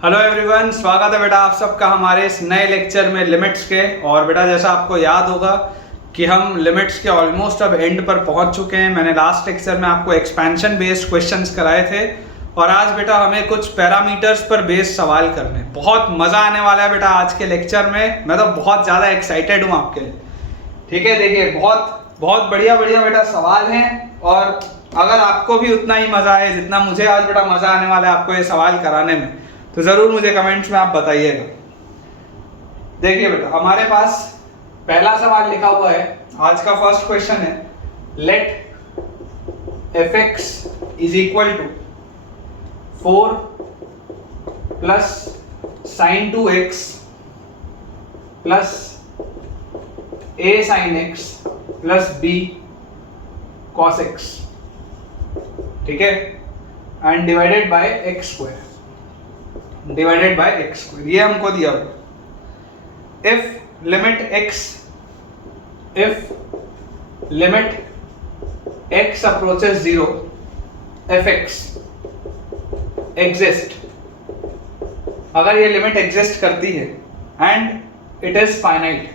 Hello everyone, स्वागत है बेटा आप सबका हमारे इस नए लेक्चर में लिमिट्स के। और बेटा जैसा आपको याद होगा कि हम लिमिट्स के ऑलमोस्ट अब एंड पर पहुंच चुके हैं। मैंने लास्ट लेक्चर में आपको एक्सपेंशन बेस्ड क्वेश्चंस कराए थे और आज बेटा हमें कुछ पैरामीटर्स पर बेस्ड सवाल करने। बहुत मज़ा आने वाला है बेटा आज के लेक्चर में। मैं तो बहुत ज़्यादा एक्साइटेड हूँ आपके लिए। ठीक है, देखिए बहुत बहुत बढ़िया बढ़िया बेटा सवाल हैं और अगर आपको भी उतना ही मज़ा आए जितना मुझे आज बेटा मज़ा आने वाला है आपको ये सवाल कराने में, तो जरूर मुझे कमेंट्स में आप बताइएगा। देखिए बेटा हमारे पास पहला सवाल लिखा हुआ है, आज का फर्स्ट क्वेश्चन है, let fx is equal to 4 plus sine 2x plus a sine x plus b cos x, ठीक है, and divided by x square, divided by x square. ये हमको दिया हुआ। If limit x approaches 0 fx exist, अगर ये limit exist करती है एंड इट इज फाइनाइट,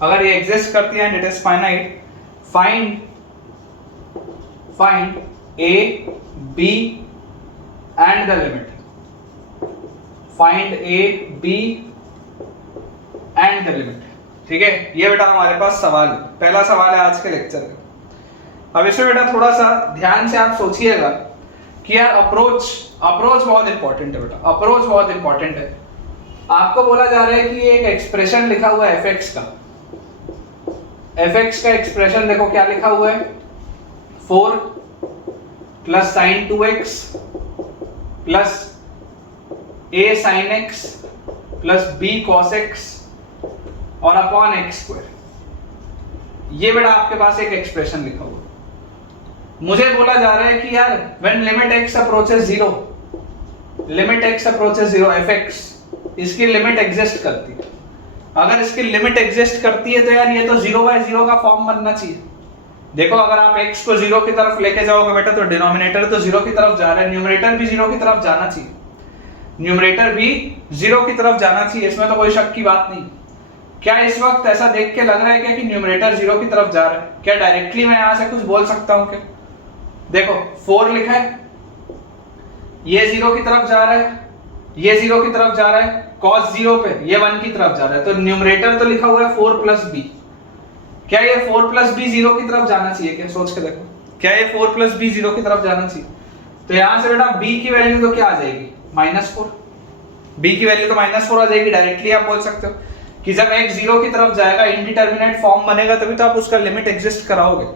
अगर ये एग्जिस्ट करती है and it is finite, find a, b and the limit. Find a, b and the limit. ठीक है, ये बेटा हमारे पास सवाल है, पहला सवाल है आज के लेक्चर का। अब इसमें बेटा थोड़ा सा ध्यान से आप सोचिएगा कि यार अप्रोच बहुत इंपॉर्टेंट है बेटा, अप्रोच बहुत इंपॉर्टेंट है। आपको बोला जा रहा है कि एक एक्सप्रेशन लिखा हुआ है fx का एक्सप्रेशन देखो क्या लिखा हुआ है, 4 plus sine 2x plus a sine x plus b cos x और अपॉन x स्क्वायर। ये बेटा आपके पास एक एक्सप्रेशन लिखा हुआ। मुझे बोला जा रहा है कि यार when limit x approaches 0 fx, इसकी लिमिट एग्जिस्ट करती है। अगर इसकी लिमिट एग्जिस्ट करती है तो यार ये तो 0/0 का फॉर्म बनना चाहिए। देखो अगर आप x को 0 की तरफ लेके जाओगे बेटा तो डिनोमिनेटर तो 0 की तरफ जा रहा है, न्यूमरेटर भी 0 की तरफ जाना चाहिए, इसमें तो कोई शक की बात नहीं। क्या इस वक्त ऐसा देख के लग रहा है क्या कि न्यूमरेटर 0 की तरफ जा रहा है? क्या डायरेक्टली मैं यहां से कुछ बोल सकता हूं क्या? देखो 4 लिखा है, ये 0 की तरफ जा रहा है, ये 0 की तरफ जा रहा है, cos 0 पे ये 1 की तरफ जा रहा है, तो न्यूमरेटर तो लिखा हुआ है 4 प्लस b। क्या ये 4 प्लस बी 0 की तरफ जाना चाहिए? क्या सोच के देखो, क्या ये 4 प्लस बी 0 की तरफ जाना चाहिए? तो यहां से बेटा b की वैल्यू तो क्या आ जाएगी, -4। b की वैल्यू तो -4 आ जाएगी। डायरेक्टली आप बोल सकते हो कि जब x 0 की तरफ जाएगा इनडिटरमिनेट फॉर्म बनेगा तभी तो आप उसका लिमिट एग्जिस्ट कराओगे।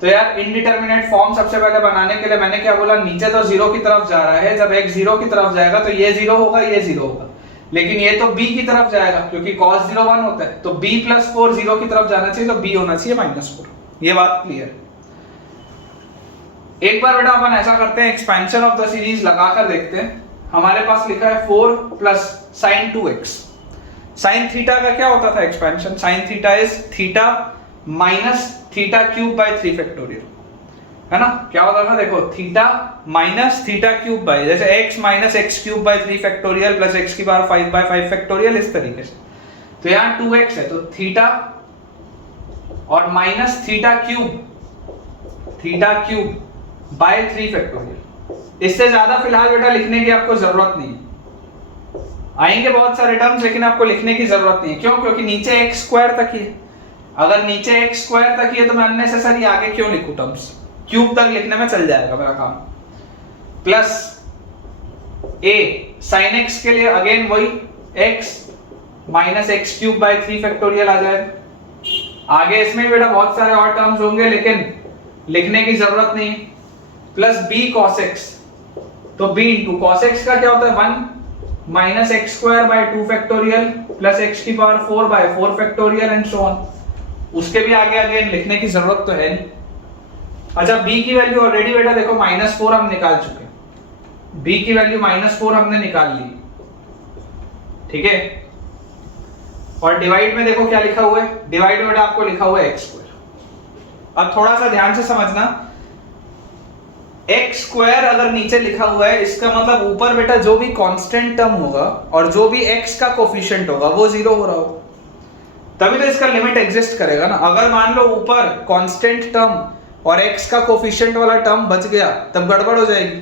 तो यार इनडिटरमिनेट फॉर्म सबसे पहले बनाने के लिए मैंने क्या बोला, नीचे तो 0 की तरफ जा रहा है, जब x 0 की तरफ जाएगा तो ये 0 होगा, ये 0 होगा, लेकिन ये तो b की तरफ जाएगा क्योंकि cos 0 1 होता है, तो b + 4 0 की तरफ जाना चाहिए, तो b होना चाहिए -4। ये बात क्लियर। एक बार बेटा अपन ऐसा करते हैं, एक्सपेंशन ऑफ द सीरीज लगाकर देखते हैं। हमारे पास लिखा है 4 plus sine 2x। Sine theta का क्या होता था expansion? Sine theta is theta minus theta cube by 3 factorial, है ना? क्या होता था देखो, theta minus theta cube by, जैसे x minus x cube by 3 factorial plus x की पावर 5/5 फैक्टोरियल, इस तरीके से। तो यहाँ 2x है तो थीटा और minus theta cube by 3 factorial. इससे ज्यादा फिलहाल बेटा लिखने की आपको जरूरत नहीं है। आएंगे बहुत सारे टर्म्स लेकिन आपको लिखने की जरूरत नहीं है। क्यों? क्योंकि नीचे x स्क्वायर तक ही है। अगर नीचे x स्क्वायर तक ही है तो मैं अननेसेसरी आगे क्यों लिखूं टर्म्स, क्यूब तक लिखने में चल जाएगा मेरा काम। प्लस a sin x के लिए अगेन वही x minus x cube by 3 factorial आ जाएगा। आगे इसमें बेटा बहुत सारे और टर्म्स होंगे लेकिन लिखने की जरूरत नहीं। प्लस b cos x, तो b इंटू cos x का क्या होता है 1 minus x square by 2 factorial plus x की power 4 by 4 factorial and so on. उसके भी आगे अगेन लिखने की जरूरत तो है नहीं। अच्छा b की वैल्यू ऑलरेडी बेटा देखो -4 हम निकाल चुके हैं, b की वैल्यू -4 हमने निकाल ली, ठीक है। और डिवाइड में देखो क्या लिखा हुआ है, डिवाइड में आपको लिखा हुआ है x स्क्वायर। अब थोड़ा सा ध्यान से समझना, एक्स स्क्वायर अगर नीचे लिखा हुआ है, इसका मतलब ऊपर बेटा जो भी कांस्टेंट टर्म होगा और जो भी एक्स का कोफिशिएंट होगा वो जीरो हो रहा होगा, तभी तो इसका लिमिट एग्जिस्ट करेगा ना। अगर मान लो ऊपर कांस्टेंट टर्म और एक्स का कोफिशिएंट वाला टर्म बच गया, तब गड़बड़ हो जाएगी।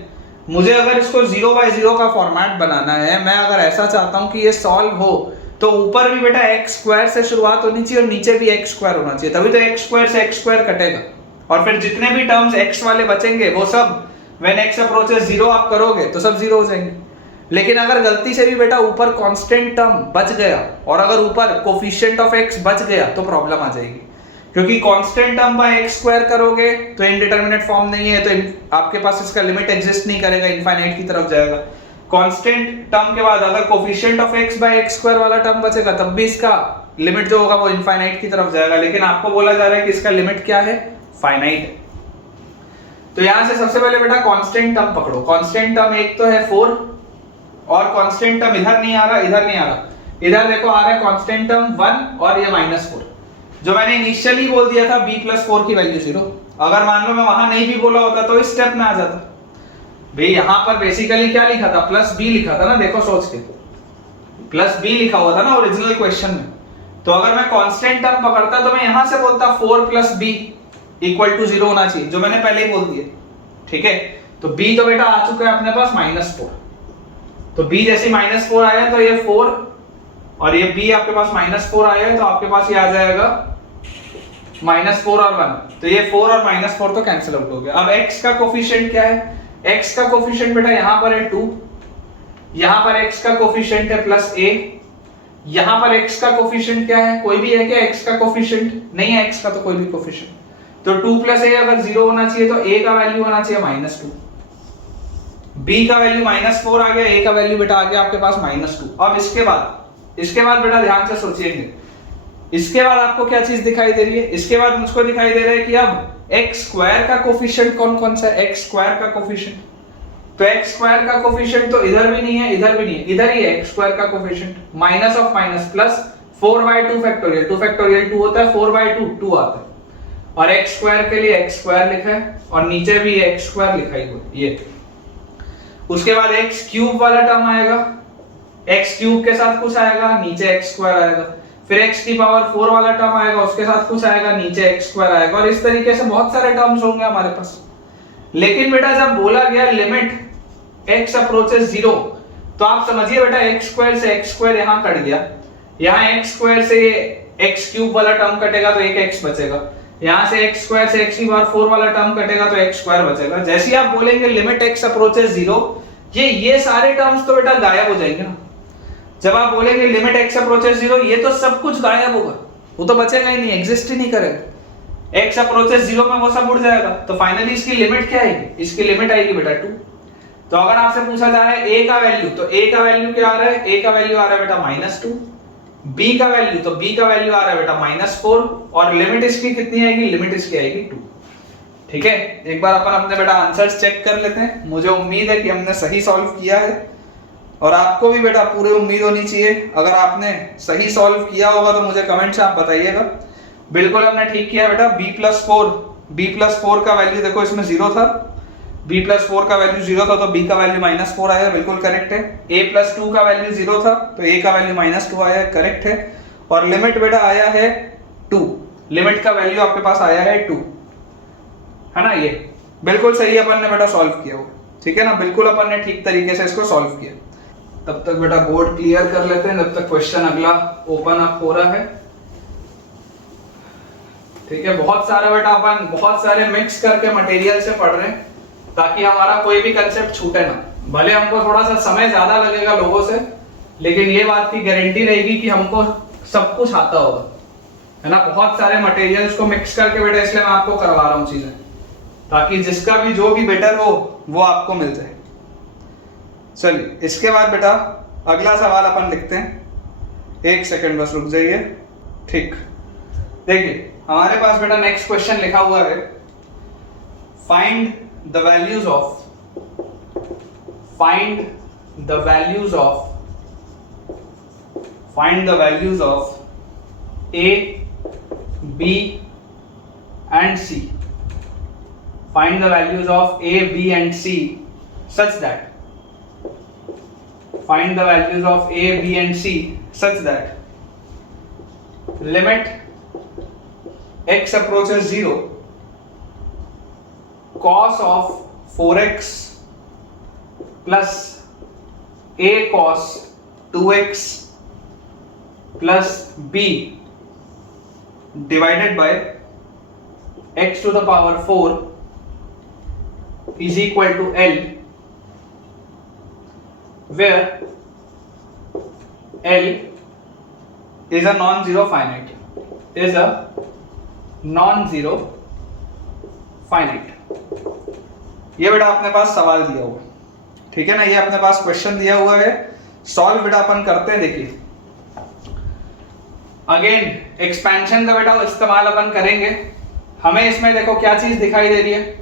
मुझे अगर इसको 0/0 का फॉर्मेट बनाना है, मैं अगर ऐसा चाहता हूं कि ये सॉल्व हो, तो ऊपर भी बेटा एक्स स्क्वायर से शुरुआत होनी चाहिए और नीचे भी एक्स स्क्वायर होना चाहिए, तभी तो एक्स स्क्वायर से एक्स स्क्वायर कटेगा। और फिर जितने भी टर्म्स एक्स वाले बचेंगे वो सब व्हेन एक्स अप्रोचेस 0 आप करोगे तो सब 0 हो जाएंगे। लेकिन अगर गलती से भी बेटा ऊपर कांस्टेंट टर्म बच गया और अगर ऊपर कोफिशिएंट ऑफ एक्स बच गया तो प्रॉब्लम आ जाएगी, क्योंकि constant term by x square करोगे तो इनडिटरमिनेट फॉर्म नहीं है, तो आपके पास इसका लिमिट एग्जिस्ट नहीं करेगा, इनफाइनाइट की तरफ जाएगा। कांस्टेंट टर्म के बाद अगर coefficient of x by x square वाला टर्म बचेगा, तब भी इसका लिमिट जो होगा वो इनफाइनाइट की तरफ जाएगा। लेकिन आपको बोला जा रहा है कि इसका लिमिट क्या है, फाइनाइट है। तो यहां से सबसे पहले बेटा कांस्टेंट टर्म पकड़ो। कांस्टेंट टर्म एक तो है 4 और कांस्टेंट टर्म इधर नहीं आ रहा, इधर नहीं आ रहा, इधर देखो आ रहा है कांस्टेंट टर्म 1 और ये -4, जो मैंने इनिशियली बोल दिया था b+4 की वैल्यू 0। अगर मान लो मैं वहां नहीं भी बोला होता तो इस स्टेप में आ जाता। भाई यहां पर बेसिकली क्या लिखा था, +b लिखा था ना, देखो सोच के +b लिखा हुआ था ना ओरिजिनल क्वेश्चन में। तो अगर मैं कांस्टेंट टर्म पकड़ता तो मैं यहां से बोलता 4 + b = 0 होना चाहिए, जो मैंने पहले ही बोल दिया। ठीक है, तो b तो बेटा आ चुका है अपने पास -4, तो b जैसे -4 आया तो ये 4 और ये b आपके पास -4 आया है, तो आपके पास ये आ जाएगा -4 और 1, तो ये 4 और -4 तो कैंसिल आउट हो गया। अब x का कोफिशिएंट क्या है, x का कोफिशिएंट बेटा यहां पर है 2, यहां पर x का कोफिशिएंट है +a, यहां पर x का कोफिशिएंट क्या है, कोई भी है क्या x का कोफिशिएंट, नहीं है x का तो कोई भी कोफिशिएंट, तो 2 + a अगर 0 होना चाहिए तो a का वैल्यू होना चाहिए -2, b का वैल्यू -4 आ गया, a का वैल्यू बेटा आ गया आपके पास -2। अब इसके बाद बेटा ध्यान से सोचिएंगे, इसके बाद आपको क्या चीज दिखाई दे रही है, इसके बाद मुझको दिखाई दे रहा है कि अब एक्स स्क्वायर का कोफिशिएंट कौन सा है, एक्स स्क्वायर का कोफिशिएंट, तो एक्स स्क्वायर का कोफिशिएंट तो इधर भी नहीं है, इधर भी नहीं है, इधर ही है एक्स स्क्वायर का coefficient, minus of minus plus 4/2 factorial, 2 factorial 2 होता है, 4/2 2 आता है, और एक्स स्क्वायर के लिए एक्स स्क्वायर लिखा है और नीचे भी एक्स स्क्वायर लिखा ही हुआ ये। उसके बाद एक्स क्यूब वाला टर्म आएगा, एक्स क्यूब के साथ कुछ आएगा, नीचे एक्स स्क्वायर आएगा, फिर x की पावर 4 वाला टर्म आएगा, उसके साथ कुछ आएगा, नीचे x स्क्वायर आएगा, और इस तरीके से बहुत सारे टर्म्स होंगे हमारे पास। लेकिन बेटा जब बोला गया लिमिट x अप्रोचेस 0, तो आप समझिए बेटा x स्क्वायर से x स्क्वायर यहां कट गया, यहां x स्क्वायर से x क्यूब वाला टर्म कटेगा तो एक x बचेगा, यहां से x स्क्वायर से x की पावर 4 वाला टर्म कटेगा तो x स्क्वायर बचेगा। जैसे ही आप बोलेंगे लिमिट x अप्रोचेस 0, ये सारे टर्म्स तो बेटा गायब हो जाएंगे ना। जब आप बोलेंगे लिमिट x अप्रोचेस 0, ये तो सब कुछ गायब होगा, वो तो बचेगा ही नहीं, एग्जिस्ट ही नहीं करेगा। x अप्रोचेस 0 में वो सब उड़ जाएगा, तो फाइनली इसकी लिमिट क्या आएगी, इसकी लिमिट आएगी बेटा 2। तो अगर आपसे पूछा जा रहा है a का वैल्यू, तो a का वैल्यू क्या आ रहा है, a का वैल्यू आ रहा है बेटा -2, b का वैल्यू, तो b का वैल्यू आ रहा है बेटा -4, और लिमिट इसकी कितनी आएगी, लिमिट इसकी आएगी 2। ठीक है, एक बार अपन अपने बेटा आंसर्स चेक कर लेते हैं। मुझे उम्मीद है कि हमने सही सॉल्व किया है, और आपको भी बेटा पूरी उम्मीद होनी चाहिए। अगर आपने सही सॉल्व किया होगा तो मुझे कमेंट से आप बताइएगा। बिल्कुल हमने ठीक किया बेटा। b+4 का वैल्यू देखो इसमें 0 था, b+4 का वैल्यू 0 था तो b का वैल्यू -4 आया, बिल्कुल करेक्ट है। a+2 का वैल्यू 0 था तो a का वैल्यू -2 आया, करेक्ट है। और लिमिट बेटा आया है 2, लिमिट का वैल्यू आपके पास आया है 2, है ना, ये बिल्कुल सही अपन ने बेटा सॉल्व किया हो। ठीक है ना, बिल्कुल अपन ने ठीक तरीके से इसको सॉल्व किया। तब तक बेटा बोर्ड क्लियर कर लेते हैं, जब तक क्वेश्चन अगला ओपन अप हो रहा है। ठीक है, बहुत सारा बेटा अपन बहुत सारे मिक्स करके मटेरियल से पढ़ रहे हैं ताकि हमारा कोई भी कंसेप्ट छूटे ना। भले हमको थोड़ा सा समय ज्यादा लगेगा लोगों से, लेकिन ये बात की गारंटी रहेगी कि हमको सब कुछ आता होगा, है ना। बहुत सारे मटेरियल्स को मिक्स करके बेटा इसलिए मैं आपको करवा रहा हूँ चीजें, ताकि जिसका भी जो भी बेटर हो वो आपको मिल जाए। चलिए, इसके बाद बेटा अगला सवाल अपन लिखते हैं। एक सेकंड बस रुक जाइए। ठीक, देखिए हमारे पास बेटा नेक्स्ट क्वेश्चन लिखा हुआ है, find the values of A, B and C। find the values of a, b and c such that find the values of a, b and c such that limit x approaches 0 cos of 4x plus a cos 2x plus b divided by x to the power 4 is equal to L, where L is a non-zero finite, ये बेटा अपने पास सवाल दिया हुआ, ठीक है ना, ये अपने पास क्वेश्चन दिया हुआ है, सॉल्व बेटा अपन करते हैं। देखिए अगेन एक्सपेंशन का बेटा इस्तेमाल अपन करेंगे। हमें इसमें देखो क्या चीज दिखाई दे रही है,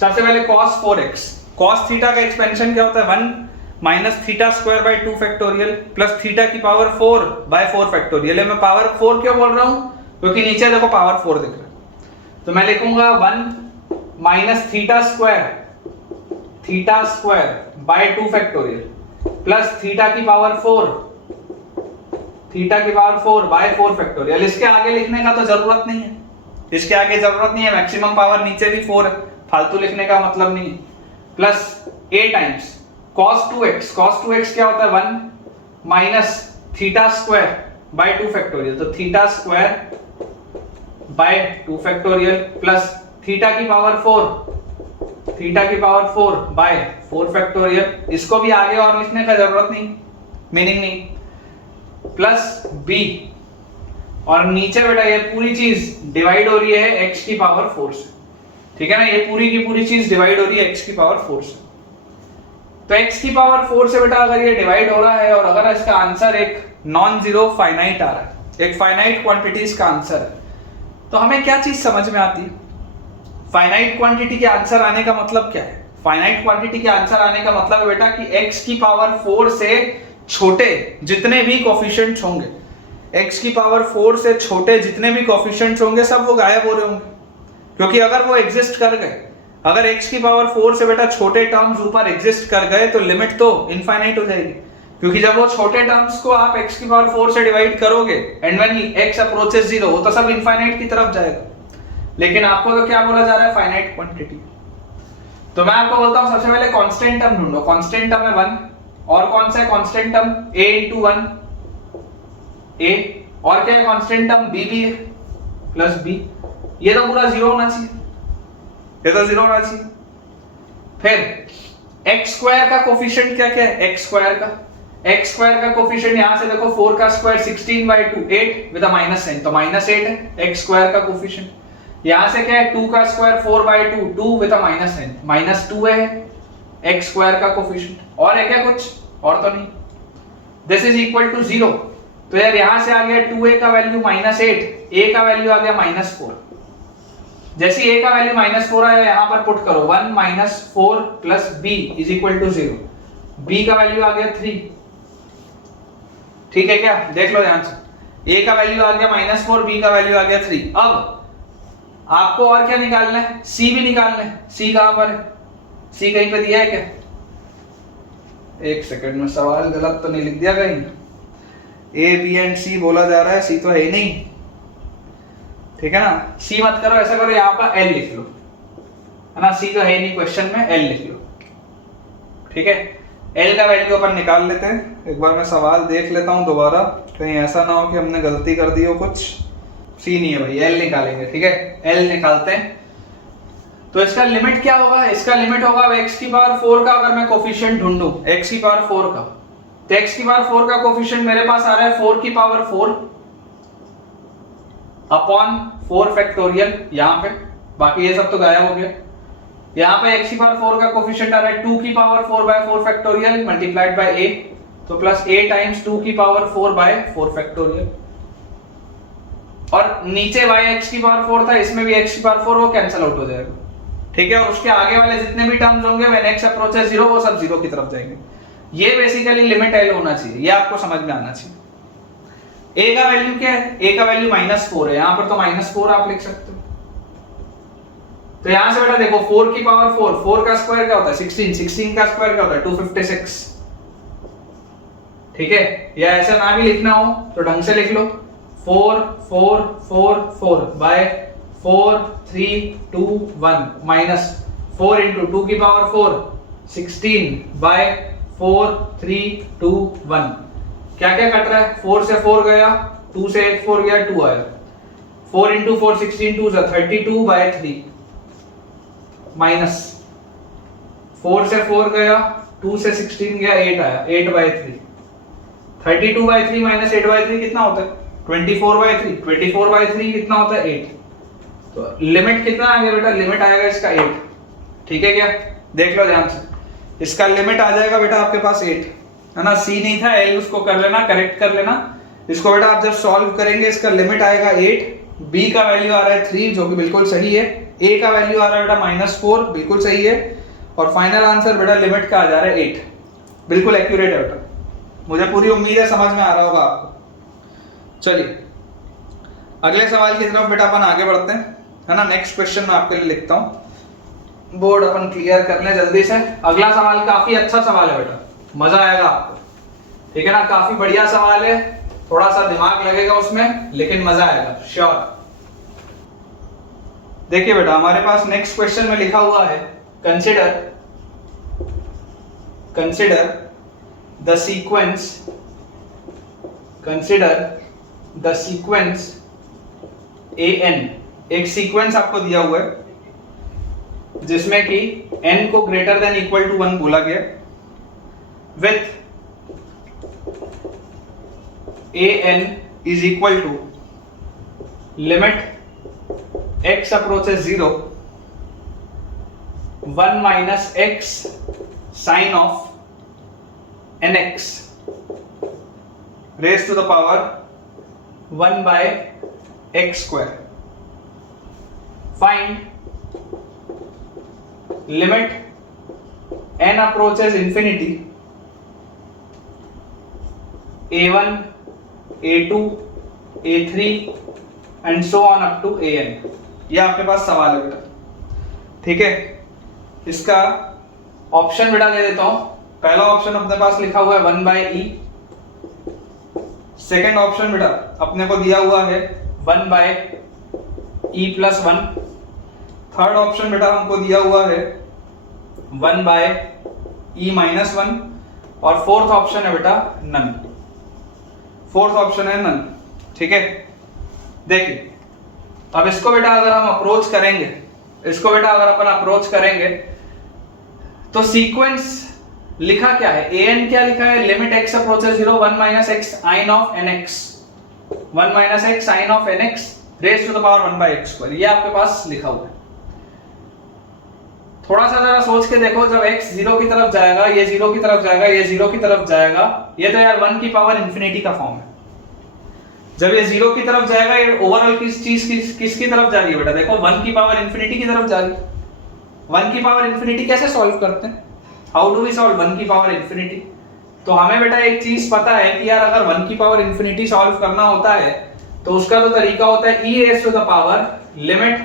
सबसे पहले cos 4x, cos थीटा का एक्सपेंशन क्या होता है 1 minus theta square by 2 factorial plus theta की पावर 4 बाय 4 फैक्टोरियल। मैं पावर 4 क्यों बोल रहा हूं, क्योंकि नीचे देखो पावर 4 दिख रहा है, तो मैं लिखूंगा 1 minus theta square by 2 factorial plus theta की पावर 4 बाय 4 फैक्टोरियल। इसके आगे लिखने का तो जरूरत नहीं है, इसके आगे जरूरत नहीं है, मैक्सिमम पावर नीचे भी 4 है, फालतू लिखने का मतलब नहीं। Plus a times cos 2x क्या होता है 1 minus theta square by 2 factorial, तो theta square by 2 factorial plus theta की पावर 4 बाय 4 फैक्टोरियल। इसको भी आगे और लिखने का जरूरत नहीं, मीनिंग नहीं, प्लस b, और नीचे बेटा ये पूरी चीज डिवाइड हो रही है x की पावर 4 से, ठीक है ना, ये पूरी की पूरी चीज डिवाइड हो रही है x की पावर 4 से। तो x की पावर 4 से बेटा अगर ये डिवाइड हो रहा है और अगर इसका आंसर एक नॉन जीरो फाइनाइट आ रहा है, एक फाइनाइट क्वांटिटीज का आंसर है, तो हमें क्या चीज समझ में आती है, फाइनाइट क्वांटिटी के आंसर आने का मतलब क्या है। फाइनाइट क्वांटिटी के आंसर आने का मतलब है बेटा कि x की पावर 4 से छोटे जितने भी कोफिशिएंट्स होंगे, x की पावर 4 से छोटे जितने भी कोफिशिएंट्स होंगे सब वो गायब हो रहे होंगे, क्योंकि अगर वो एग्जिस्ट कर गए, अगर x की पावर 4 से बेटा छोटे टर्म्स ऊपर एग्जिस्ट कर गए तो लिमिट तो इनफाइनाइट हो जाएगी, क्योंकि जब वो छोटे टर्म्स को आप x की पावर 4 से डिवाइड करोगे एंड व्हेन x अप्रोचेस 0 वो तो सब इनफाइनाइट की तरफ जाएगा। लेकिन आपको तो क्या बोला जा रहा है, फाइनाइट क्वांटिटी। तो मैं आपको बोलता हूं सबसे पहले कांस्टेंट टर्म ढूंढो, कांस्टेंट टर्म है 1, और कौन सा है constant term a into 1 a, और क्या है कांस्टेंट टर्म b भी है प्लस b, ये तो पूरा जीरो होना चाहिए, ये तो जीरो होना चाहिए। फिर x स्क्वायर का कोफिशिएंट क्या क्या है, x स्क्वायर का कोफिशिएंट यहां से देखो 4 का square 16 by 2 8 with a minus sine, तो माइनस 8 है x स्क्वायर का कोफिशिएंट। यहां से क्या है 2 का square 4 by 2 2 with a minus sine, minus 2 है x स्क्वायर का कोफिशिएंट। और है क्या कुछ, और तो नहीं। दिस इज इक्वल टू 0, तो यार यहां से आ गया 2a का वैल्यू -8, a का वैल्यू आ गया -4। जैसे a का वैल्यू -4 आया यहां पर पुट करो 1 - 4 plus b is equal to 0, b का वैल्यू आ गया 3, ठीक है क्या, देख लो ध्यान से, a का वैल्यू आ गया -4, b का वैल्यू आ गया 3। अब आपको और क्या निकालना है, c भी निकालना है। c कहां पर है, c कहीं पे दिया है क्या, एक सेकंड में सवाल गलत तो नहीं लिख दिया कहीं, a b एंड c बोला जा रहा है, c तो है ही नहीं, ठीक है ना। c मत करो, ऐसा करो यहाँ पर l लिख लो, है ना, c तो है नहीं क्वेश्चन में, l लिख लो, ठीक है। l का वैल्यू अपन निकाल लेते हैं, एक बार मैं सवाल देख लेता हूँ दोबारा, कहीं ऐसा ना हो कि हमने गलती कर दी हो कुछ। c नहीं है भाई, l निकालेंगे, ठीक है, l निकालते हैं। तो इसका लिमिट क्या होगा, इसका लिमिट होगा x की पावर 4 का, अगर मैं कोफिशिएंट ढूंढूं x की पावर 4 का, तो x की पावर 4 का कोफिशिएंट मेरे पास आ रहा है 4 की पावर 4 अपॉन 4 फैक्टोरियल यहाँ पे, बाकी ये सब तो गायब हो गया। यहाँ पे x की पावर 4 का कोफिशिएंट आ रहा है 2 की power 4 by 4 factorial multiplied by a, तो प्लस a टाइम्स 2 की पावर 4 बाय 4 फैक्टोरियल, और नीचे y x की पावर 4 था, इसमें भी x की पावर 4 वो कैंसिल आउट हो जाएगा, ठीक है। और उसके आगे वाले जितने भी टर्म्स होंगे व्हेन x अप्रोचेस 0 वो सब 0 की तरफ जाएंगे। ये बेसिकली लिमिट L होना चाहिए, ये आपको समझ में आना चाहिए। a का वैल्यू क्या है, a का वैल्यू -4 है, यहां पर तो -4 आप लिख सकते हो, तो यहां से बेटा देखो 4 की पावर 4, 4 का स्क्वायर क्या होता है 16, 16 का स्क्वायर क्या होता है 256। ठीक है, या ऐसा ना भी लिखना हो तो ढंग से लिख लो 4 4 4 4 बाय 4 3 2 1 माइनस 4 इंटू 2 की पावर 4 16 बाय 4 3 2 1। क्या क्या कट रहा है, 4 से 4 गया, 2 से 1 4 गया, 2 आया, 4 इंटू 4 16 2 32 बाय 3 माइनस 4 से 4 गया, 2 से 16 गया, 8 आया, 8 बाय 3 32 बाय 3 माइनस 8 बाय 3 कितना होता है 24 बाय 3, 24 बाय 3 कितना होता है 8। तो लिमिट कितना आ गया बेटा, लिमिट आएगा इसका 8। ठीक है क्या, देख लो ध्यान से, इसका लिमिट आ जाएगा बेटा आपके पास 8 है ना, सी नहीं था एल, उसको कर लेना, करेक्ट कर लेना इसको बेटा। आप जब सॉल्व करेंगे इसका लिमिट आएगा 8, बी का वैल्यू आ रहा है 3 जो कि बिल्कुल सही है, ए का वैल्यू आ रहा है बेटा -4 बिल्कुल सही है, और फाइनल आंसर बेटा लिमिट का आ जा रहा है 8, बिल्कुल एक्यूरेट है बेटा। मुझे पूरी उम्मीद है समझ में आ रहा होगा आपको। चलिए अगले सवाल की तरफ बेटा अपन आगे बढ़ते हैं, है ना। नेक्स्ट क्वेश्चन मैं आपके लिए लिखता हूं, बोर्ड अपन क्लियर कर लें जल्दी से। अगला सवाल काफी अच्छा सवाल है बेटा, मजा आएगा आपको, ठीक है ना, काफी बढ़िया सवाल है, थोड़ा सा दिमाग लगेगा उसमें लेकिन मजा आएगा श्योर। देखिए बेटा हमारे पास नेक्स्ट क्वेश्चन में लिखा हुआ है कंसिडर द सीक्वेंस an, एक सीक्वेंस आपको दिया हुआ है जिसमें कि n को ग्रेटर देन इक्वल टू 1 बोला गया, with an is equal to limit x approaches 0 1 minus x sin of nx raised to the power 1 by x square. Find limit n approaches infinity a1 a2 a3 and so on up to an। ये आपके पास सवाल है बेटा, ठीक है। इसका option बेटा दे देता हूं। पहला ऑप्शन अपने पास लिखा हुआ है 1 बाय ई, सेकेंड ऑप्शन बेटा अपने को दिया हुआ है 1 by e plus 1, third option बेटा हमको दिया हुआ है 1 बाय ई माइनस 1, और फोर्थ ऑप्शन है बेटा नन, फोर्थ ऑप्शन है नन, ठीक है। देखिए अब इसको बेटा अगर हम अप्रोच करेंगे, इसको बेटा अगर अपन अप्रोच करेंगे तो सीक्वेंस लिखा क्या है, an क्या लिखा है, limit x approaches 0 1 minus x sin of nx, 1 minus x sin of nx raised to the power 1 by x square, ये आपके पास लिखा हुआ है। थोड़ा सा जरा सोच के देखो, जब x 0 की तरफ जाएगा, ये 0 की तरफ जाएगा, ये 0 की तरफ जाएगा, ये तो यार 1 की पावर इंफिनिटी का फॉर्म है। जब ये 0 की तरफ जाएगा, ये ओवरऑल किस चीज किसकी तरफ जा रही है बेटा, देखो 1 की पावर इंफिनिटी की तरफ जा रही है। 1 की पावर इंफिनिटी कैसे सॉल्व करते हैं, हाउ डू वी सॉल्व 1 की पावर इंफिनिटी। तो हमें बेटा एक चीज पता है कि यार अगर 1 की पावर इंफिनिटी सॉल्व करना होता है तो उसका तो तरीका होता है e raise to the power limit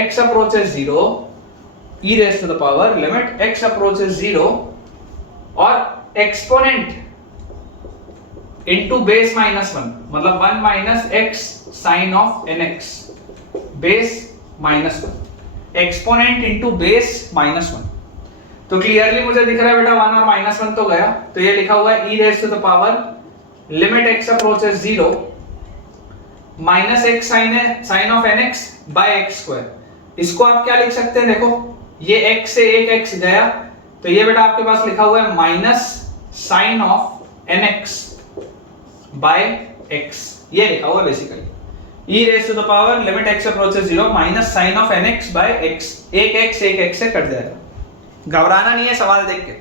x approaches 0, e raise to the power limit x approaches 0 और एक्सपोनेंट इनटू बेस -1, मतलब 1 minus x sine of nx base -1, exponent into base -1। तो क्लियरली मुझे दिख रहा है बेटा 1 और -1 तो गया, तो ये लिखा हुआ है e raise to the power limit x approaches 0 minus x sine of nx by x square. इसको आप क्या लिख सकते हैं, देखो ये x से एक x गया, तो ये बेटा आपके पास लिखा हुआ है minus sine of nx by x, ये लिखा हुआ है basically e raise to the power limit x approaches 0 minus sine of nx by x, एक x से कट जाएगा। घबराना नहीं है सवाल देख के,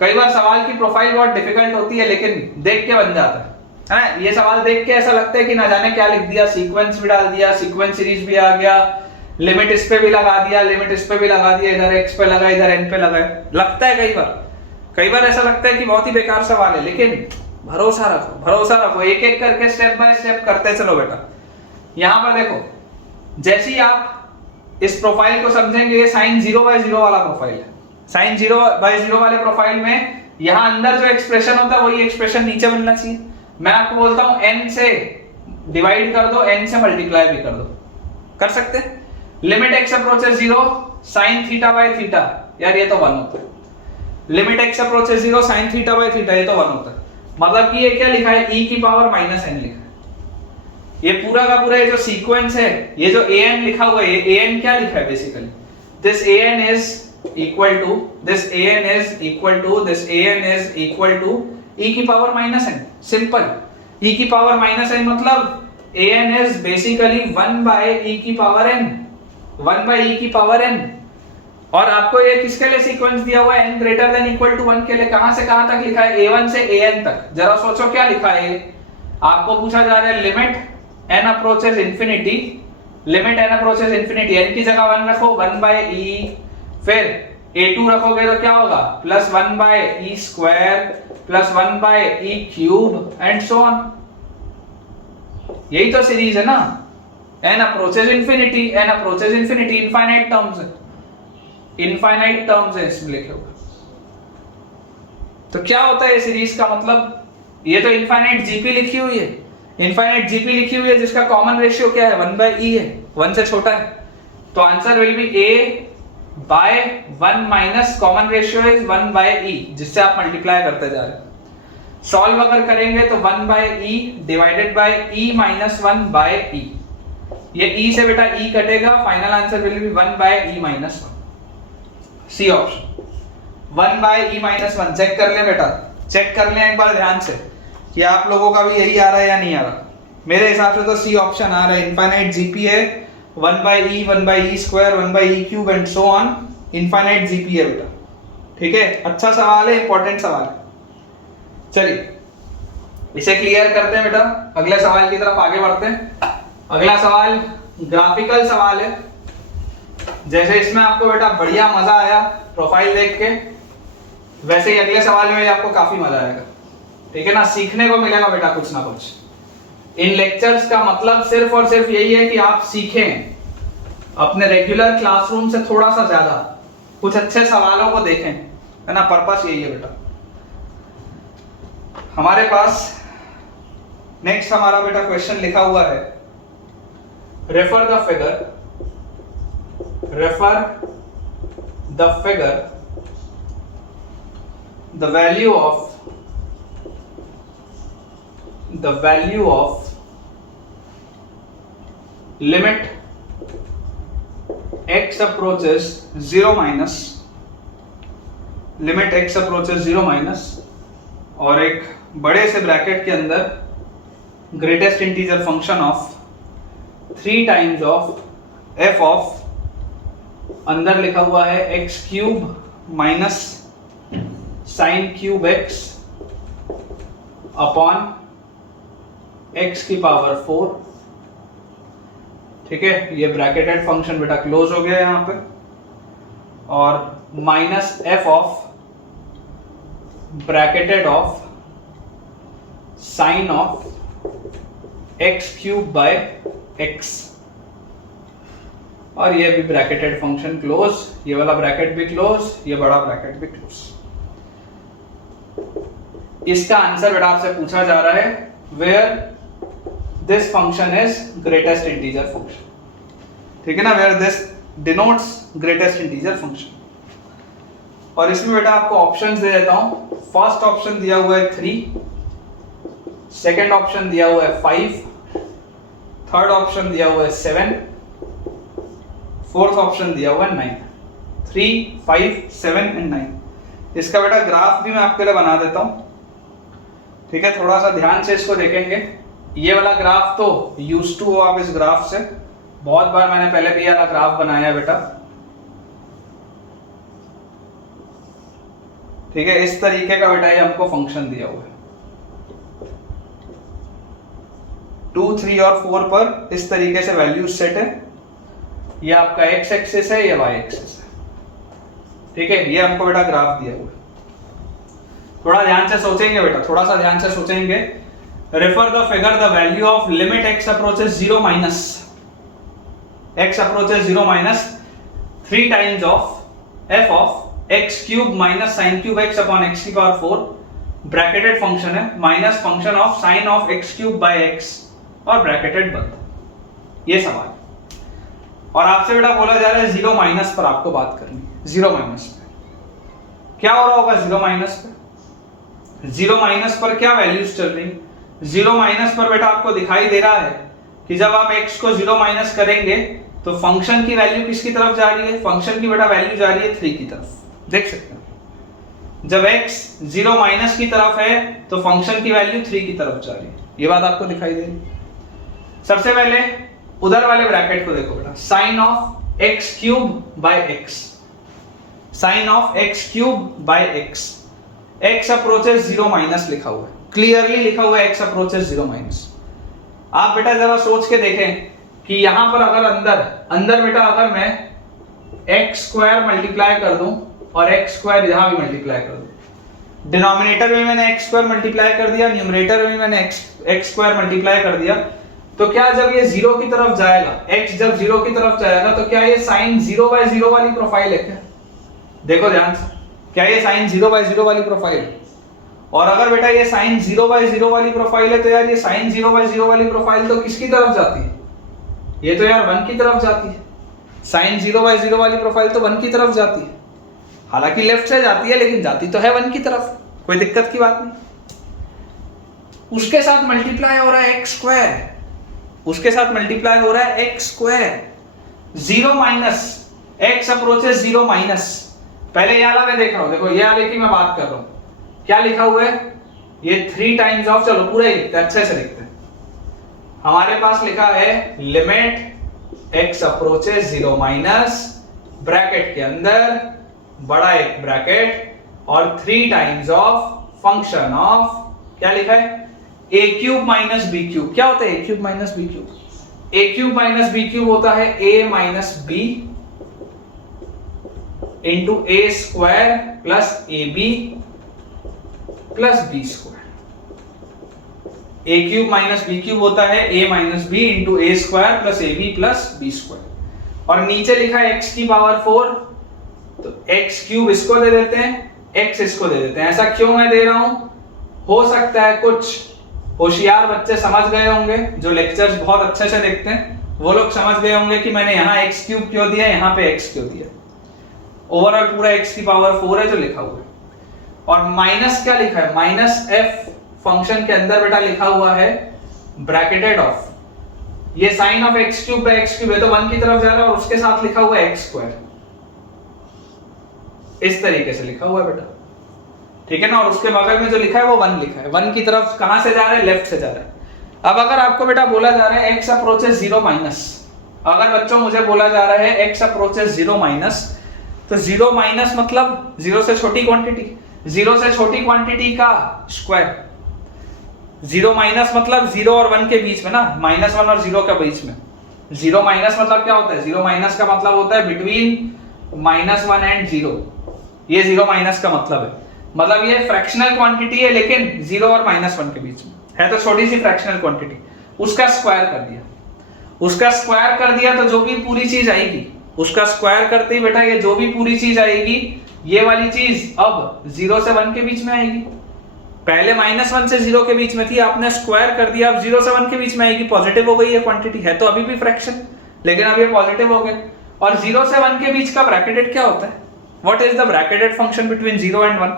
कई बार सवाल की प्रोफाइल बहुत डिफिकल्ट होती है लेकिन देख के बन जाता है ना। ये सवाल देख के ऐसा लगता है कि ना जाने क्या लिख दिया, सीक्वेंस भी डाल दिया, सीक्वेंस सीरीज भी आ गया, लिमिट इस पे भी लगा दिया, लिमिट इस पे भी लगा दिया, इधर x पे लगा, इधर n पे लगा, लगता है कई बार ऐसा लगता है कि बहुत ही बेकार सवाल है, लेकिन भरोसा रखो, एक एक करके स्टेप बाय स्टेप करते चलो बेटा। यहां पर देखो, जैसे ही आप इस प्रोफाइल को समझेंगे, ये साइन 0/0 वाला प्रोफाइल है। साइन 0/0 वाले प्रोफाइल में यहाँ अंदर जो एक्सप्रेशन होता है वही एक्सप्रेशन नीचे बनना चाहिए। मैं आपको बोलता हूँ n से डिवाइड कर दो, n से मल्टीप्लाई भी कर दो, कर सकते हैं। लिमिट x अप्रोचेस 0 साइन थीटा/थीटा, यार ये तो 1 होता है। लिमिट x अप्रोचेस 0 साइन थीटा/थीटा, ये तो 1 होता है। मतलब कि ये क्या लिखा है, e की पावर -n लिखा है। ये पूरा का पूरा ये जो सीक्वेंस है, ये जो an लिखा हुआ है, ये an क्या लिखा है basically, this an is equal to this an is equal to this an is equal to e की पावर -n। सिंपल, e की पावर -n मतलब an is basically 1/e की पावर n, 1/e की power n। और आपको ये किसके लिए सीक्वेंस दिया हुआ है, n greater than equal to 1 के लिए। कहां से कहां तक लिखा है, a1 से an तक। जरा सोचो क्या लिखा है, आपको पूछा जा रहा है limit n approaches infinity, limit n approaches infinity, n की जगह 1 रखो, 1/e, फिर a2 रखोगे तो क्या होगा, +1/e square plus 1/e cube and so on. यही तो सीरीज है ना, n approaches infinity, n approaches infinity, infinite terms है, इनफाइनाइट टर्म्स है इसमें लिखे हुए। तो क्या होता है ये सीरीज का मतलब, ये तो इनफाइनाइट जीपी लिखी हुई है, इनफाइनाइट जीपी लिखी हुई है जिसका कॉमन रेशियो क्या है, 1/e है, 1 से छोटा है। तो answer will B a/1 minus common ratio is 1/e, जिससे आप मल्टीप्लाई करते जा रहे हैं। सॉल्व अगर करेंगे तो 1/e divided by e minus 1/e, ये e से बेटा e कटेगा, final answer will be 1/e minus 1। C option 1/e minus 1। Check कर ले बेटा, चेक कर ले एक बार ध्यान से कि आप लोगों का भी यही आ रहा है या नहीं आ रहा। मेरे हिसाब से तो सी ऑप्शन आ रहा है, इनफाइनाइट जीपी है, 1/e 1/e square 1/e cube and so on, infinite GP है बेटा। ठीक है, अच्छा सवाल है, इंपॉर्टेंट सवाल है। चलिए इसे क्लियर करते हैं बेटा, अगले सवाल की तरफ आगे बढ़ते हैं। अगला सवाल ग्राफिकल सवाल है। जैसे इसमें आपको बेटा बढ़िया मजा आया प्रोफाइल देख के, वैसे ही अगले सवाल में आपको काफी मजा आएगा। ठीक है ना, सीखने को मिलेगा बेटा कुछ ना कुछ। इन लेक्चर्स का मतलब सिर्फ और सिर्फ यही है कि आप सीखें, अपने रेगुलर क्लासरूम से थोड़ा सा ज्यादा कुछ अच्छे सवालों को देखें, है ना, पर्पस यही है बेटा। हमारे पास नेक्स्ट हमारा बेटा क्वेश्चन लिखा हुआ है, refer the figure, refer the figure, the value of limit x approaches 0 minus, limit x approaches 0 minus, और एक बड़े से ब्रैकेट के अंदर greatest integer function of 3 times of f of, अंदर लिखा हुआ है x cube minus sine cube x upon x की पावर 4। ठीक है, ये ब्रैकेटेड फंक्शन बेटा क्लोज हो गया यहां पे, और minus f of bracketed of sine of x cube by x, और ये भी ब्रैकेटेड फंक्शन क्लोज, ये वाला ब्रैकेट भी क्लोज, ये बड़ा ब्रैकेट भी क्लोज। इसका आंसर बेटा आपसे पूछा जा रहा है, where this function is greatest integer function. ठीक है ना, where this denotes greatest integer function. और इसमें बेटा आपको ऑप्शंस दे देता हूं। फर्स्ट ऑप्शन दिया हुआ है 3, सेकंड ऑप्शन दिया हुआ है 5, थर्ड ऑप्शन दिया हुआ है 7, फोर्थ ऑप्शन दिया हुआ है 9। 3, 5, 7 एंड 9। इसका बेटा ग्राफ भी मैं आपके लिए बना देता हूं। ठीक है, थोड़ा सा ध्यान से इसको देखेंगे। ये वाला ग्राफ तो यूज्ड टू हो आप इस ग्राफ से, बहुत बार मैंने पहले भी ये वाला ग्राफ बनाया है बेटा। ठीक है, इस तरीके का बेटा ये हमको फंक्शन दिया हुआ है। 2, 3 और 4 पर इस तरीके से वैल्यूज सेट है। ये आपका x एक्सिस है, ये y एक्सिस है। ठीक है, ये हमको बेटा ग्राफ दिया हुआ है। थोड़ा ध्यान से सोचेंगे बेटा, थोड़ा सा ध्यान से सोचेंगे। Refer the figure, the value of limit x approaches 0 minus, x approaches 0 minus 3 times of f of x cube minus sine cube x upon x की पावर 4 ब्रैकेटेड फंक्शन है minus function of sine of x cube by x और bracketed बंद। ये सवाल और आपसे बेटा बोला जा रहा है 0 माइनस पर आपको बात करनी, 0 माइनस पे क्या हो रहा होगा? 0 माइनस पे 0 माइनस पर क्या वैल्यूज चल रही? 0 माइनस पर बेटा आपको दिखाई दे रहा है कि जब आप x को 0 माइनस करेंगे तो फंक्शन की वैल्यू किसकी तरफ जा रही है? फंक्शन की बेटा वैल्यू जा रही है 3 की तरफ। देख सकते हैं जब x 0 माइनस की तरफ है तो फंक्शन की वैल्यू 3 की तरफ जा रही है। ये बात आपको दिखाई दे रही है। सबसे पहले उधर वाले ब्रैकेट को देखो बेटा, sine of x cube by x, sine of x cube by x, x approaches 0 minus लिखा हुआ है, क्लियरली लिखा हुआ है एक्स अप्रोचेस 0 माइनस। आप बेटा जरा सोच के देखें कि यहां पर अगर अंदर बेटा अगर मैं एक्स स्क्वायर मल्टीप्लाई कर दूं और एक्स स्क्वायर यहां भी मल्टीप्लाई कर दूं, डिनोमिनेटर में मैंने एक्स स्क्वायर मल्टीप्लाई कर दिया, न्यूमरेटर में मैंने एक्स स्क्वायर मल्टीप्लाई कर दिया, तो क्या जब ये 0 की तरफ जाएगा, x जब 0 की तरफ जाएगा तो क्या ये साइन 0/0 वाली प्रोफाइल है क्या? देखो ध्यान से, क्या ये साइन 0/0 वाली प्रोफाइल है? और अगर बेटा ये साइन 0/0 वाली प्रोफाइल है तो यार ये साइन 0/0 वाली प्रोफाइल तो किसकी तरफ जाती है? ये तो यार 1 की तरफ जाती है। साइन 0/0 वाली प्रोफाइल तो 1 की तरफ जाती है, हालांकि लेफ्ट से जाती है लेकिन जाती तो है 1 की तरफ, कोई दिक्कत की बात नहीं। उसके साथ मल्टीप्लाई हो रहा है एक्स स्क्वायर, उसके साथ मल्टीप्लाई हो रहा है x square, 0 minus x approaches 0 minus. पहले ये वाला मैं देख रहा हूं, देखो ये वाले की मैं बात कर रहा हूं, क्या लिखा हुआ है? ये 3 टाइम्स ऑफ, चलो पूरा ही लिखते हैं, अच्छे से लिखते हैं। हमारे पास लिखा है limit x approaches 0 minus, bracket के अंदर बड़ा एक ब्रैकेट और 3 टाइम्स ऑफ फंक्शन ऑफ, क्या लिखा है? a cube minus b cube. क्या होता है a cube minus b cube? a cube minus b cube होता है a minus b into a square plus a b plus b square. a cube minus b cube होता है a minus b into a square plus a b plus b square. और नीचे लिखा है x की power 4, तो x cube इसको दे देते हैं, x इसको दे देते हैं। ऐसा क्यों मैं दे रहा हूं? हो सकता है कुछ होशियार बच्चे समझ गए होंगे, जो लेक्चर्स बहुत अच्छे से देखते हैं वो लोग समझ गए होंगे कि मैंने यहाँ x क्यूब क्यों दिया, यहाँ पे x क्यों दिया। ओवरऑल पूरा x की पावर 4 है जो लिखा हुआ है। और माइनस क्या लिखा है? माइनस f फंक्शन के अंदर बेटा लिखा हुआ है ब्रैकेटेड ऑफ, ये sine of x cube by x cube है तो 1 की तरफ जा रहा है और उसके साथ लिखा हुआ है x स्क्वायर, इस तरीके से लिखा हुआ है बेटा, ठीक है ना। और उसके बगल में जो लिखा है वो 1 लिखा है, 1 की तरफ कहां से जा रहा है? लेफ्ट से जा रहा है। अब अगर आपको बेटा बोला जा रहा है x अप्रोचेस 0 माइनस, अगर बच्चों मुझे बोला जा रहा है x अप्रोचेस 0 माइनस, तो 0 माइनस मतलब 0 से छोटी क्वांटिटी, 0 से छोटी क्वांटिटी का स्क्वायर। 0 माइनस मतलब 0 और 1 के बीच में ना, -1 और 0 के बीच में। 0 माइनस मतलब क्या होता है? 0 माइनस का मतलब होता है बिटवीन -1 एंड 0, ये 0 माइनस का मतलब है। मतलब ये फ्रैक्शनल क्वांटिटी है लेकिन 0 और -1 के बीच में है, तो छोटी सी फ्रैक्शनल क्वांटिटी, उसका स्क्वायर कर दिया। उसका स्क्वायर कर दिया तो जो भी पूरी चीज आएगी, उसका स्क्वायर करते ही बेटा ये जो भी पूरी चीज आएगी, ये वाली चीज अब 0 से 1 के बीच में आएगी। पहले -1 से 0 के बीच में थी, आपने स्क्वायर कर दिया, अब 0 से 1 के बीच में आएगी, पॉजिटिव हो गई है क्वांटिटी, है तो अभी भी फ्रैक्शन लेकिन अब ये पॉजिटिव हो गए। और 0 से 1 के बीच का ब्रैकेटेड क्या होता है? What is the bracketed function between 0 and 1?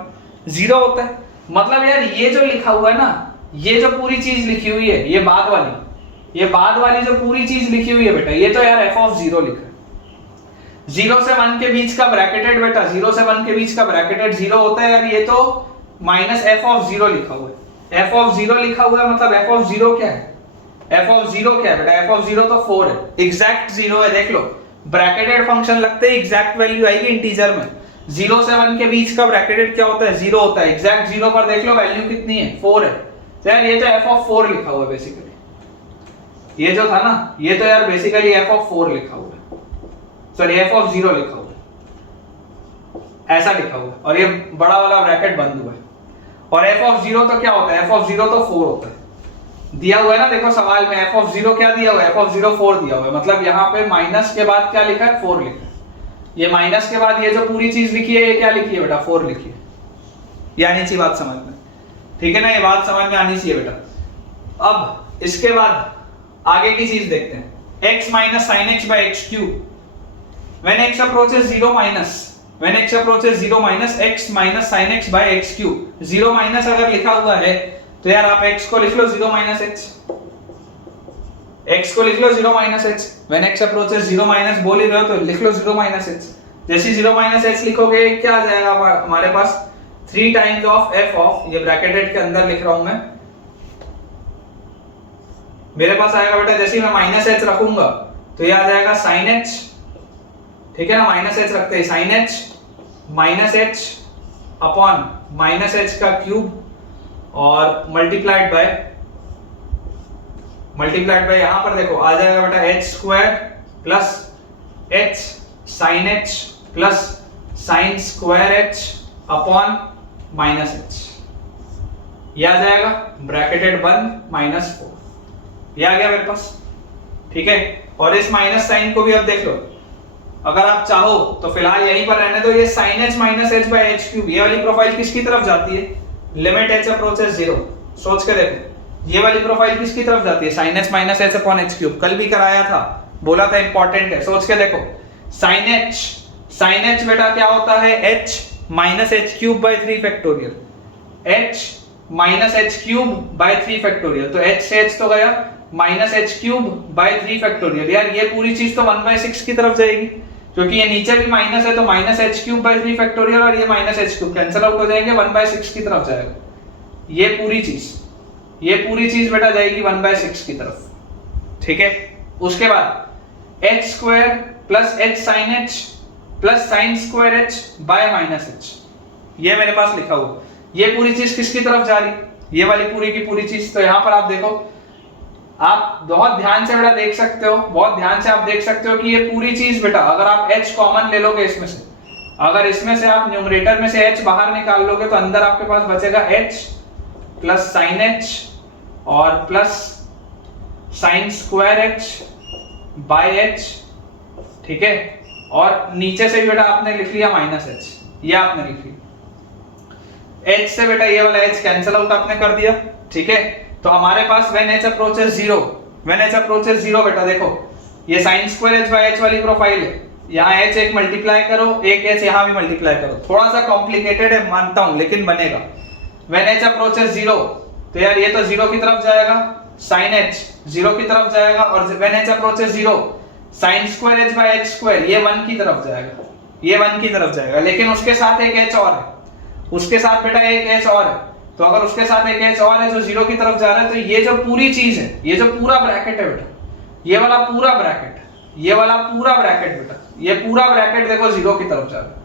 0 होता है। मतलब यार ये जो लिखा हुआ है ना, ये जो पूरी चीज लिखी हुई है, ये बाद वाली जो पूरी चीज लिखी हुई है बेटा, ये तो यार f ऑफ 0 लिखा है। 0 से 1 के बीच का ब्रैकेटेड बेटा, 0 से 1 के बीच का ब्रैकेटेड 0 होता है यार, ये तो माइनस f ऑफ 0 लिखा हुआ है। f ऑफ 0 लिखा हुआ है मतलब f ऑफ 0 क्या है? f ऑफ 0 क्या है बेटा? f ऑफ 0 तो 4 है, एग्जैक्ट 0 है। देख लो ब्रैकेटेड फंक्शन लगते ही एग्जैक्ट वैल्यू आएगी इंटीजर में। 0 से 1 के बीच का ब्रैकेटेड क्या होता है? 0 होता है। एग्जैक्ट 0 पर देख लो वैल्यू कितनी है? 4 है। तो यार ये तो f ऑफ 4 लिखा हुआ है बेसिकली, ये जो था ना, ये तो यार बेसिकली f ऑफ 4 लिखा हुआ है, सॉरी f ऑफ 0 लिखा हुआ है, ऐसा लिखा हुआ है। और ये बड़ा वाला ब्रैकेट बंद हुआ है। और f ऑफ 0 तो क्या होता है? f ऑफ 0 तो 4 होता है। दिया हुआ है ना, देखो सवाल में f ऑफ 0 क्या दिया हुआ है, f ऑफ 0 4 दिया हुआ है, मतलब यहाँ पे माइनस के बाद क्या लिखा है, 4 लिखा है। ये माइनस के बाद ये जो पूरी चीज लिखी है ये क्या लिखी है बेटा, 4 लिखी है। ये आनी चाहिए बात समझ में, ठीक है ना, ये बात समझ में आनी चाहिए बेटा। अब इसके बाद आगे की चीज देखते हैं, x minus sin x by x cube when x approaches 0 minus when x approaches 0 minus x minus sin x by x cube। 0 minus अगर लिखा हुआ है तो यार आप x को लिख लो 0 minus h, x को लिख लो 0 minus h। when x approaches 0 minus बोल ही रहे हो तो लिख लो 0 minus h। जैसे 0 minus h लिखोगे क्या आ जाएगा हमारे पास, 3 टाइम्स ऑफ f ऑफ, ये ब्रैकेटेड के अंदर लिख रहा हूं मैं, मेरे पास आएगा बेटा, जैसे ही मैं माइनस एच रखूंगा तो ये आ जाएगा साइन एच, ठीक है ना, माइनस एच रखते हैं, sine h minus h upon minus h का क्यूब और मल्टीप्लाइड बाय यहां पर देखो आ जाएगा बेटा h square plus h sine h plus sine square h upon minus h, ये आ जाएगा ब्रैकेटेड बंद -4, ये आ गया मेरे पास, ठीक है। और इस माइनस साइन को भी अब देख लो, अगर आप चाहो तो फिलहाल यहीं पर रहने दो, ये sin h minus h by h cube, ये वाली प्रोफाइल किसकी तरफ जाती है, लिमिट h अप्रोचेस 0, सोच के देखो ये वाली प्रोफाइल किसकी तरफ जाती है, sin h minus h upon h cube, कल भी कराया था, बोला था इंपॉर्टेंट है, सोच के देखो sin h बेटा क्या होता है, h minus h cube by 3 factorial, h minus h cube by 3 factorial, तो h से h तो गया, minus H cube by 3 factorial, यार ये पूरी चीज तो 1/6 की तरफ जाएगी, क्योंकि ये नीचे भी माइनस है तो minus H cube by 3 factorial और ये minus H cube cancel out हो जाएंगे, 1/6 की तरफ जाएगा ये पूरी चीज बेटा जाएगी 1/6 की तरफ, ठीक है। उसके बाद h square plus h sine h plus sine square h by minus h, ये मेरे पास लिखा हुआ, ये पूरी चीज किसकी तरफ जा रही, ये वाली पूरी की पूरी चीज। तो यहाँ पर आप देखो, आप बहुत ध्यान से बेटा देख सकते हो, बहुत ध्यान से आप देख सकते हो कि ये पूरी चीज बेटा, अगर आप h कॉमन ले लोगे इसमें से, अगर इसमें से आप न्यूमरेटर में से h बाहर निकाल लोगे तो अंदर आपके पास बचेगा h प्लस साइन h और plus sine square h by h, ठीक है। और नीचे से भी बेटा आपने लिख लिया माइनस h, ये आपने लिख लिया, h से बेटा ये वाला h कैंसिल आउट आपने कर दिया, ठीक है। तो हमारे पास when h approaches 0 बेटा देखो ये sin square h by h वाली प्रोफाइल है, यहाँ h एक मल्टीप्लाई करो, एक h यहाँ भी मल्टीप्लाई करो, थोड़ा सा कॉम्प्लिकेटेड है मानता हूँ लेकिन बनेगा। when h approaches 0 तो यार ये तो 0 की तरफ जाएगा, sin h 0 की तरफ जाएगा, और when h approaches 0 sin square h by h square ये 1 की तरफ जाएगा, ये 1 की तरफ जाएगा, लेकिन उसके साथ एक h और है, उसके साथ बेटा एक h और है, तो अगर उसके साथ एक h और है जो 0 की तरफ जा रहा है, तो ये जो पूरी चीज है, ये जो पूरा ब्रैकेट है बेटा, ये वाला पूरा ब्रैकेट बेटा, ये पूरा ब्रैकेट देखो 0 की तरफ जा रहा है।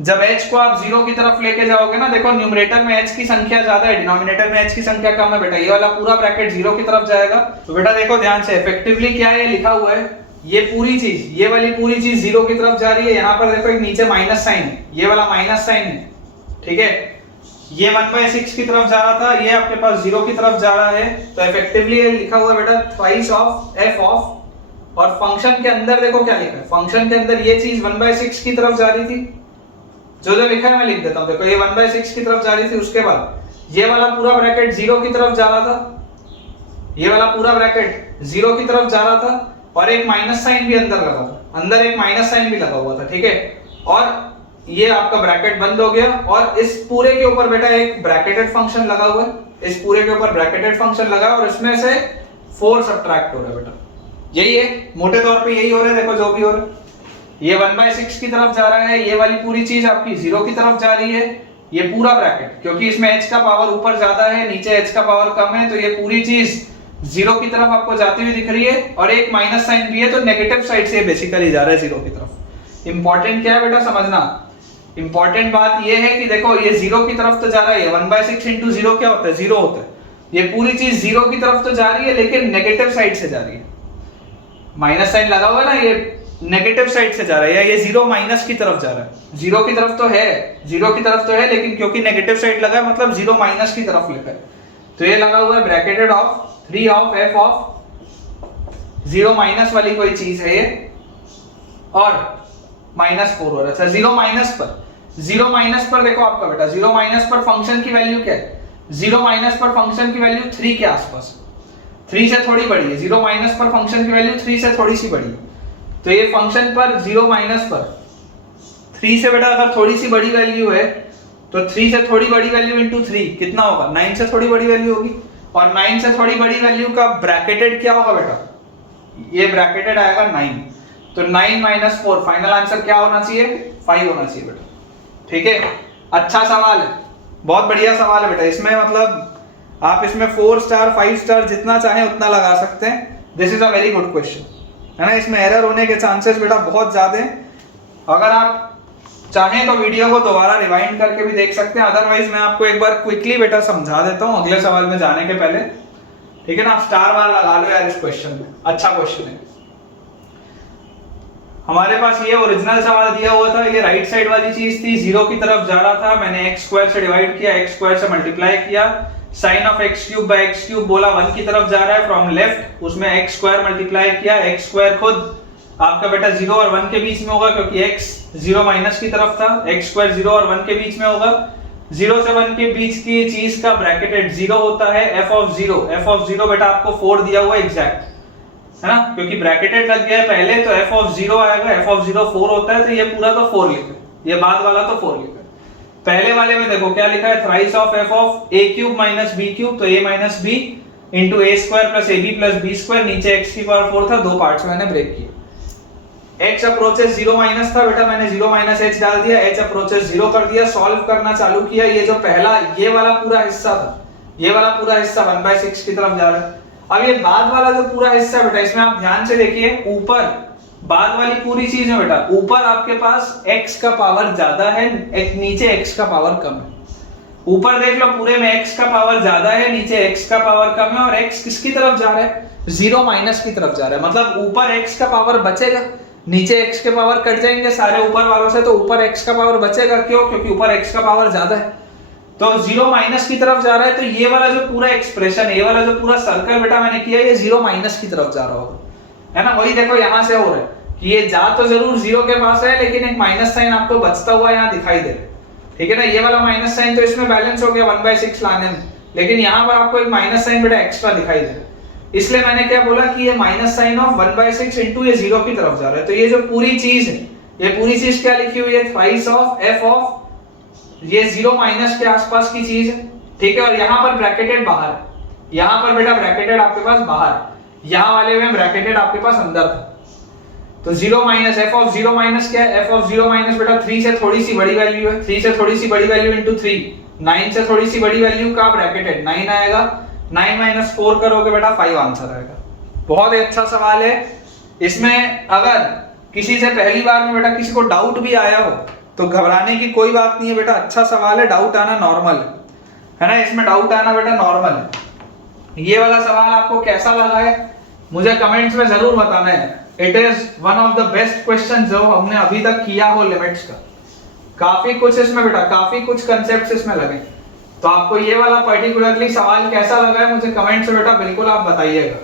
जब h को आप 0 की तरफ लेके जाओगे ना, देखो न्यूमरेटर में h की संख्या ज्यादा है, डिनोमिनेटर में h की संख्या कम है बेटा, ये वाला पूरा ब्रैकेट 0 की तरफ जाएगा। तो बेटा देखो ध्यान से, इफेक्टिवली क्या है लिखा हुआ है, ये पूरी चीज, ये वाली पूरी चीज 0 की तरफ जा रही है, यहाँ पर देखो एक नीचे माइनस साइन है, ये वाला माइनस साइन है, ठीक है। ये 1/6 की तरफ जा रहा था, ये आपके पास 0 की तरफ जा रहा है, तो इफेक्टिवली ये लिखा हुआ है बेटा ट्वाइस ऑफ f ऑफ, और फंक्शन के अंदर देखो क्या लिखा है, फंक्शन के अंदर ये चीज 1/6 की तरफ जा रही थी, जो लिखा है मैं लिख देता हूं, देखो ये 1/6 की तरफ जा रही थी, उसके बाद ये वाला पूरा ब्रैकेट 0 की तरफ जा रहा था, ये वाला पूरा ब्रैकेट 0 की तरफ जा रहा था, और एक माइनस साइन भी अंदर लगा था, अंदर एक माइनस साइन भी लगा हुआ था, ठीक है। और ये आपका ब्रैकेट बंद हो गया, और इस पूरे के ऊपर बेटा एक ब्रैकेटेड फंक्शन लगा हुआ है, इस पूरे के ऊपर ब्रैकेटेड फंक्शन लगा है, और इसमें से 4 सब्ट्रैक्ट हो रहा है बेटा, यही है मोटे तौर पे, यही हो रहा है, देखो जो भी हो रहा है, ये 1/6 की तरफ जा रहा है, ये वाली पूरी चीज आपकी 0 की तरफ जा रही है, ये पूरा ब्रैकेट, क्योंकि इसमें h का पावर ऊपर ज्यादा है, नीचे h का पावर कम है, तो ये पूरी चीज 0 की तरफ आपको जाती हुई दिख रही है, और एक माइनस साइन भी है, तो नेगेटिव साइड से बेसिकली जा रहा है 0 की तरफ। इंपॉर्टेंट क्या है बेटा समझना, इंपॉर्टेंट बात ये है कि देखो ये 0 की तरफ तो जा रहा है, 1/6 into 0 क्या होता है, 0 होता है, ये पूरी चीज 0 की तरफ तो जा रही है, लेकिन नेगेटिव साइड से जा रही है, माइनस साइन लगा हुआ है ना, ये नेगेटिव साइड से जा रहा है, या ये 0 माइनस की तरफ जा रहा है, 0 की तरफ तो है, 0 की तरफ तो है, लेकिन क्योंकि नेगेटिव साइड लगा है मतलब 0 माइनस की तरफ लिखा है, तो ये लगा हुआ है bracketed of 3 of F of 0 minus वाली कोई चीज है ये, और -4 हो रहा है। अच्छा, 0 माइनस पर देखो आपका बेटा, 0 माइनस पर फंक्शन की वैल्यू क्या है? 0 माइनस पर फंक्शन की वैल्यू 3 के आसपास, 3 से थोड़ी बड़ी है। 0 माइनस पर फंक्शन की वैल्यू 3 से थोड़ी सी बड़ी है, तो ये फंक्शन पर 0 माइनस पर 3 से बेटा अगर थोड़ी सी बड़ी वैल्यू है, तो 3 से थोड़ी बड़ी वैल्यू इंटू 3 कितना होगा? 9 से थोड़ी बड़ी वैल्यू होगी, और 9 से थोड़ी बड़ी वैल्यू का ब्रैकेटेड क्या होगा बेटा? ये ब्रैकेटेड आएगा 9, तो 9 माइनस 4, फाइनल आंसर क्या होना चाहिए? 5 होना चाहिए बेटा। ठीक है, अच्छा सवाल है, बहुत बढ़िया सवाल है बेटा। इसमें मतलब आप इसमें 4 स्टार 5 स्टार जितना चाहें उतना लगा सकते हैं। This is a very good question, है ना। इसमें एरर होने के चांसेस बेटा बहुत ज्यादा हैं। अगर आप चाहें तो वीडियो को दोबारा रिवाइंड करके भी देख सकते हैं, अदरवाइज मैं आपको एक बार क्विकली बेटा समझा देता हूं अगले सवाल में जाने के पहले। ठीक है ना, आप स्टार वार लगा लो यार इस क्वेश्चन में, अच्छा क्वेश्चन है। हमारे पास ये ओरिजिनल सवाल दिया हुआ था, ये राइट साइड वाली चीज थी, 0 की तरफ जा रहा था, मैंने x स्क्वायर से डिवाइड किया, x स्क्वायर से मल्टीप्लाई किया, sine of x cube by x cube बोला 1 की तरफ जा रहा है फ्रॉम लेफ्ट, उसमें x स्क्वायर मल्टीप्लाई किया, x स्क्वायर खुद आपका बेटा 0 और 1 के बीच में होगा क्योंकि x 0 माइनस की तरफ था, x स्क्वायर 0 और 1 के बीच में होगा। 0 से 1 के बीच की चीज का ब्रैकेटेड 0 होता है, f ऑफ 0 बेटा आपको 4 दिया हुआ एग्जैक्ट, है ना, क्योंकि ब्रैकेटेड लग गया है पहले, तो f ऑफ 0 आएगा, f ऑफ 0 4 होता है, तो ये पूरा तो 4 लिखा है, ये बाद वाला तो 4 लिखा है। पहले वाले में देखो क्या लिखा है, thrice of f of a cube minus b cube, तो a minus b into a square plus ab plus b square, नीचे x की पावर 4 था, दो पार्ट्स में मैंने ब्रेक किया। x अप्रोचेस 0 माइनस था बेटा, मैंने 0 माइनस h डाल दिया, h अप्रोचेस 0 कर दिया, सॉल्व करना चालू किया। ये जो पहला ये वाला पूरा हिस्सा था, ये वाला पूरा हिस्सा 1/6 की तरफ जा रहा है। अब ये बाद वाला जो पूरा हिस्सा बेटा, इसमें आप ध्यान से देखिए, ऊपर बाद वाली पूरी चीज है बेटा, ऊपर आपके पास x का पावर ज्यादा है, नीचे x का पावर कम है। ऊपर देख लो पूरे में x का पावर ज्यादा है, नीचे x का पावर कम है, और x किसकी तरफ जा रहा है? 0 माइनस की तरफ जा रहा है। मतलब ऊपर x का पावर बचेगा, नीचे x के पावर कट जाएंगे सारे ऊपर वालों से, तो ऊपर x का पावर बचेगा। क्यों? क्योंकि ऊपर x का पावर ज्यादा है, तो 0 माइनस की तरफ जा रहा है। तो ये वाला जो पूरा एक्सप्रेशन, ये वाला जो पूरा सर्कल बेटा मैंने किया, ये 0 माइनस की तरफ जा रहा होगा, है ना। वही देखो यहां से हो रहा है कि ये जा तो जरूर 0 के पास है, लेकिन एक माइनस साइन आपको बचता हुआ यहाँ दिखाई दे रहा है। ठीक है ना, ये वाला माइनस साइन तो इसमें बैलेंस हो गया 1/6 लाने में, लेकिन यहाँ पर आपको एक माइनस साइन बेटा एक्स्ट्रा दिखाई दे रहा है। इसलिए मैंने क्या बोला कि ये माइनस साइन ऑफ 1/6 इंटू ये 0 की तरफ जा रहा है। तो ये जो पूरी चीज है, ये पूरी चीज क्या लिखी हुई है? थ्राइस ऑफ f ऑफ ये 0 माइनस के आसपास की चीज है। ठीक है, और यहाँ पर ब्रैकेटेड बाहर है, यहाँ पर बेटा ब्रैकेटेड आपके पास बाहर है, यहाँ वाले में ब्रैकेटेड आपके पास अंदर था। तो 0 माइनस f ऑफ 0 माइनस क्या है? f ऑफ 0 माइनस बेटा 3 से थोड़ी सी बड़ी वैल्यू है, 3 से थोड़ी सी बड़ी वैल्यू इंटू 3, 9 से थोड़ी सी बड़ी वैल्यू का ब्रैकेटेड 9 आएगा, 9 माइनस 4 करोगे बेटा 5 आंसर आएगा। बहुत ही अच्छा सवाल है। इसमें अगर किसी से पहली बार में बेटा किसी को डाउट भी आया हो तो घबराने की कोई बात नहीं है बेटा, अच्छा सवाल है, डाउट आना नॉर्मल है ना, इसमें डाउट आना बेटा नॉर्मल है। ये वाला सवाल आपको कैसा लगा है मुझे कमेंट्स में जरूर बताना है। It is one of the best question जो हमने अभी तक किया हो लिमिट्स का। काफी कुछ इसमें बेटा, काफी कुछ कंसेप्ट्स इसमें लगे, तो आपको ये वाला पर्टिकुलरली सवाल कैसा लगा है मुझे कमेंट्स में बेटा बिल्कुल आप बताइएगा।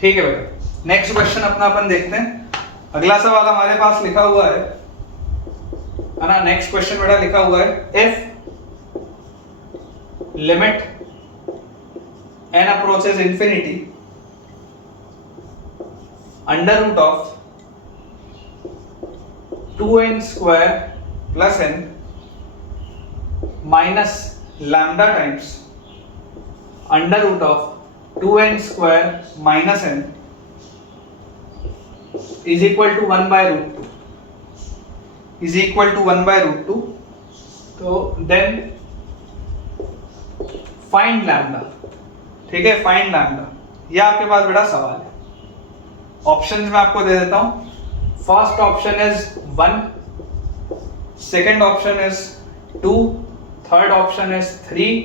ठीक है बेटा, नेक्स्ट क्वेश्चन अपना अपन देखते हैं। अगला सवाल हमारे पास लिखा हुआ है ना, नेक्स्ट क्वेश्चन बेटा लिखा हुआ है, if limit n approaches infinity under root of 2n square plus n minus lambda times under root of 2n square minus n is equal to 1 by root 2 is equal to 1 by root 2, तो then find lambda। ठीक है, find lambda, ये आपके पास बेटा सवाल है। Options में आपको दे देता हूं। First option is 1, second option is 2, third option is 3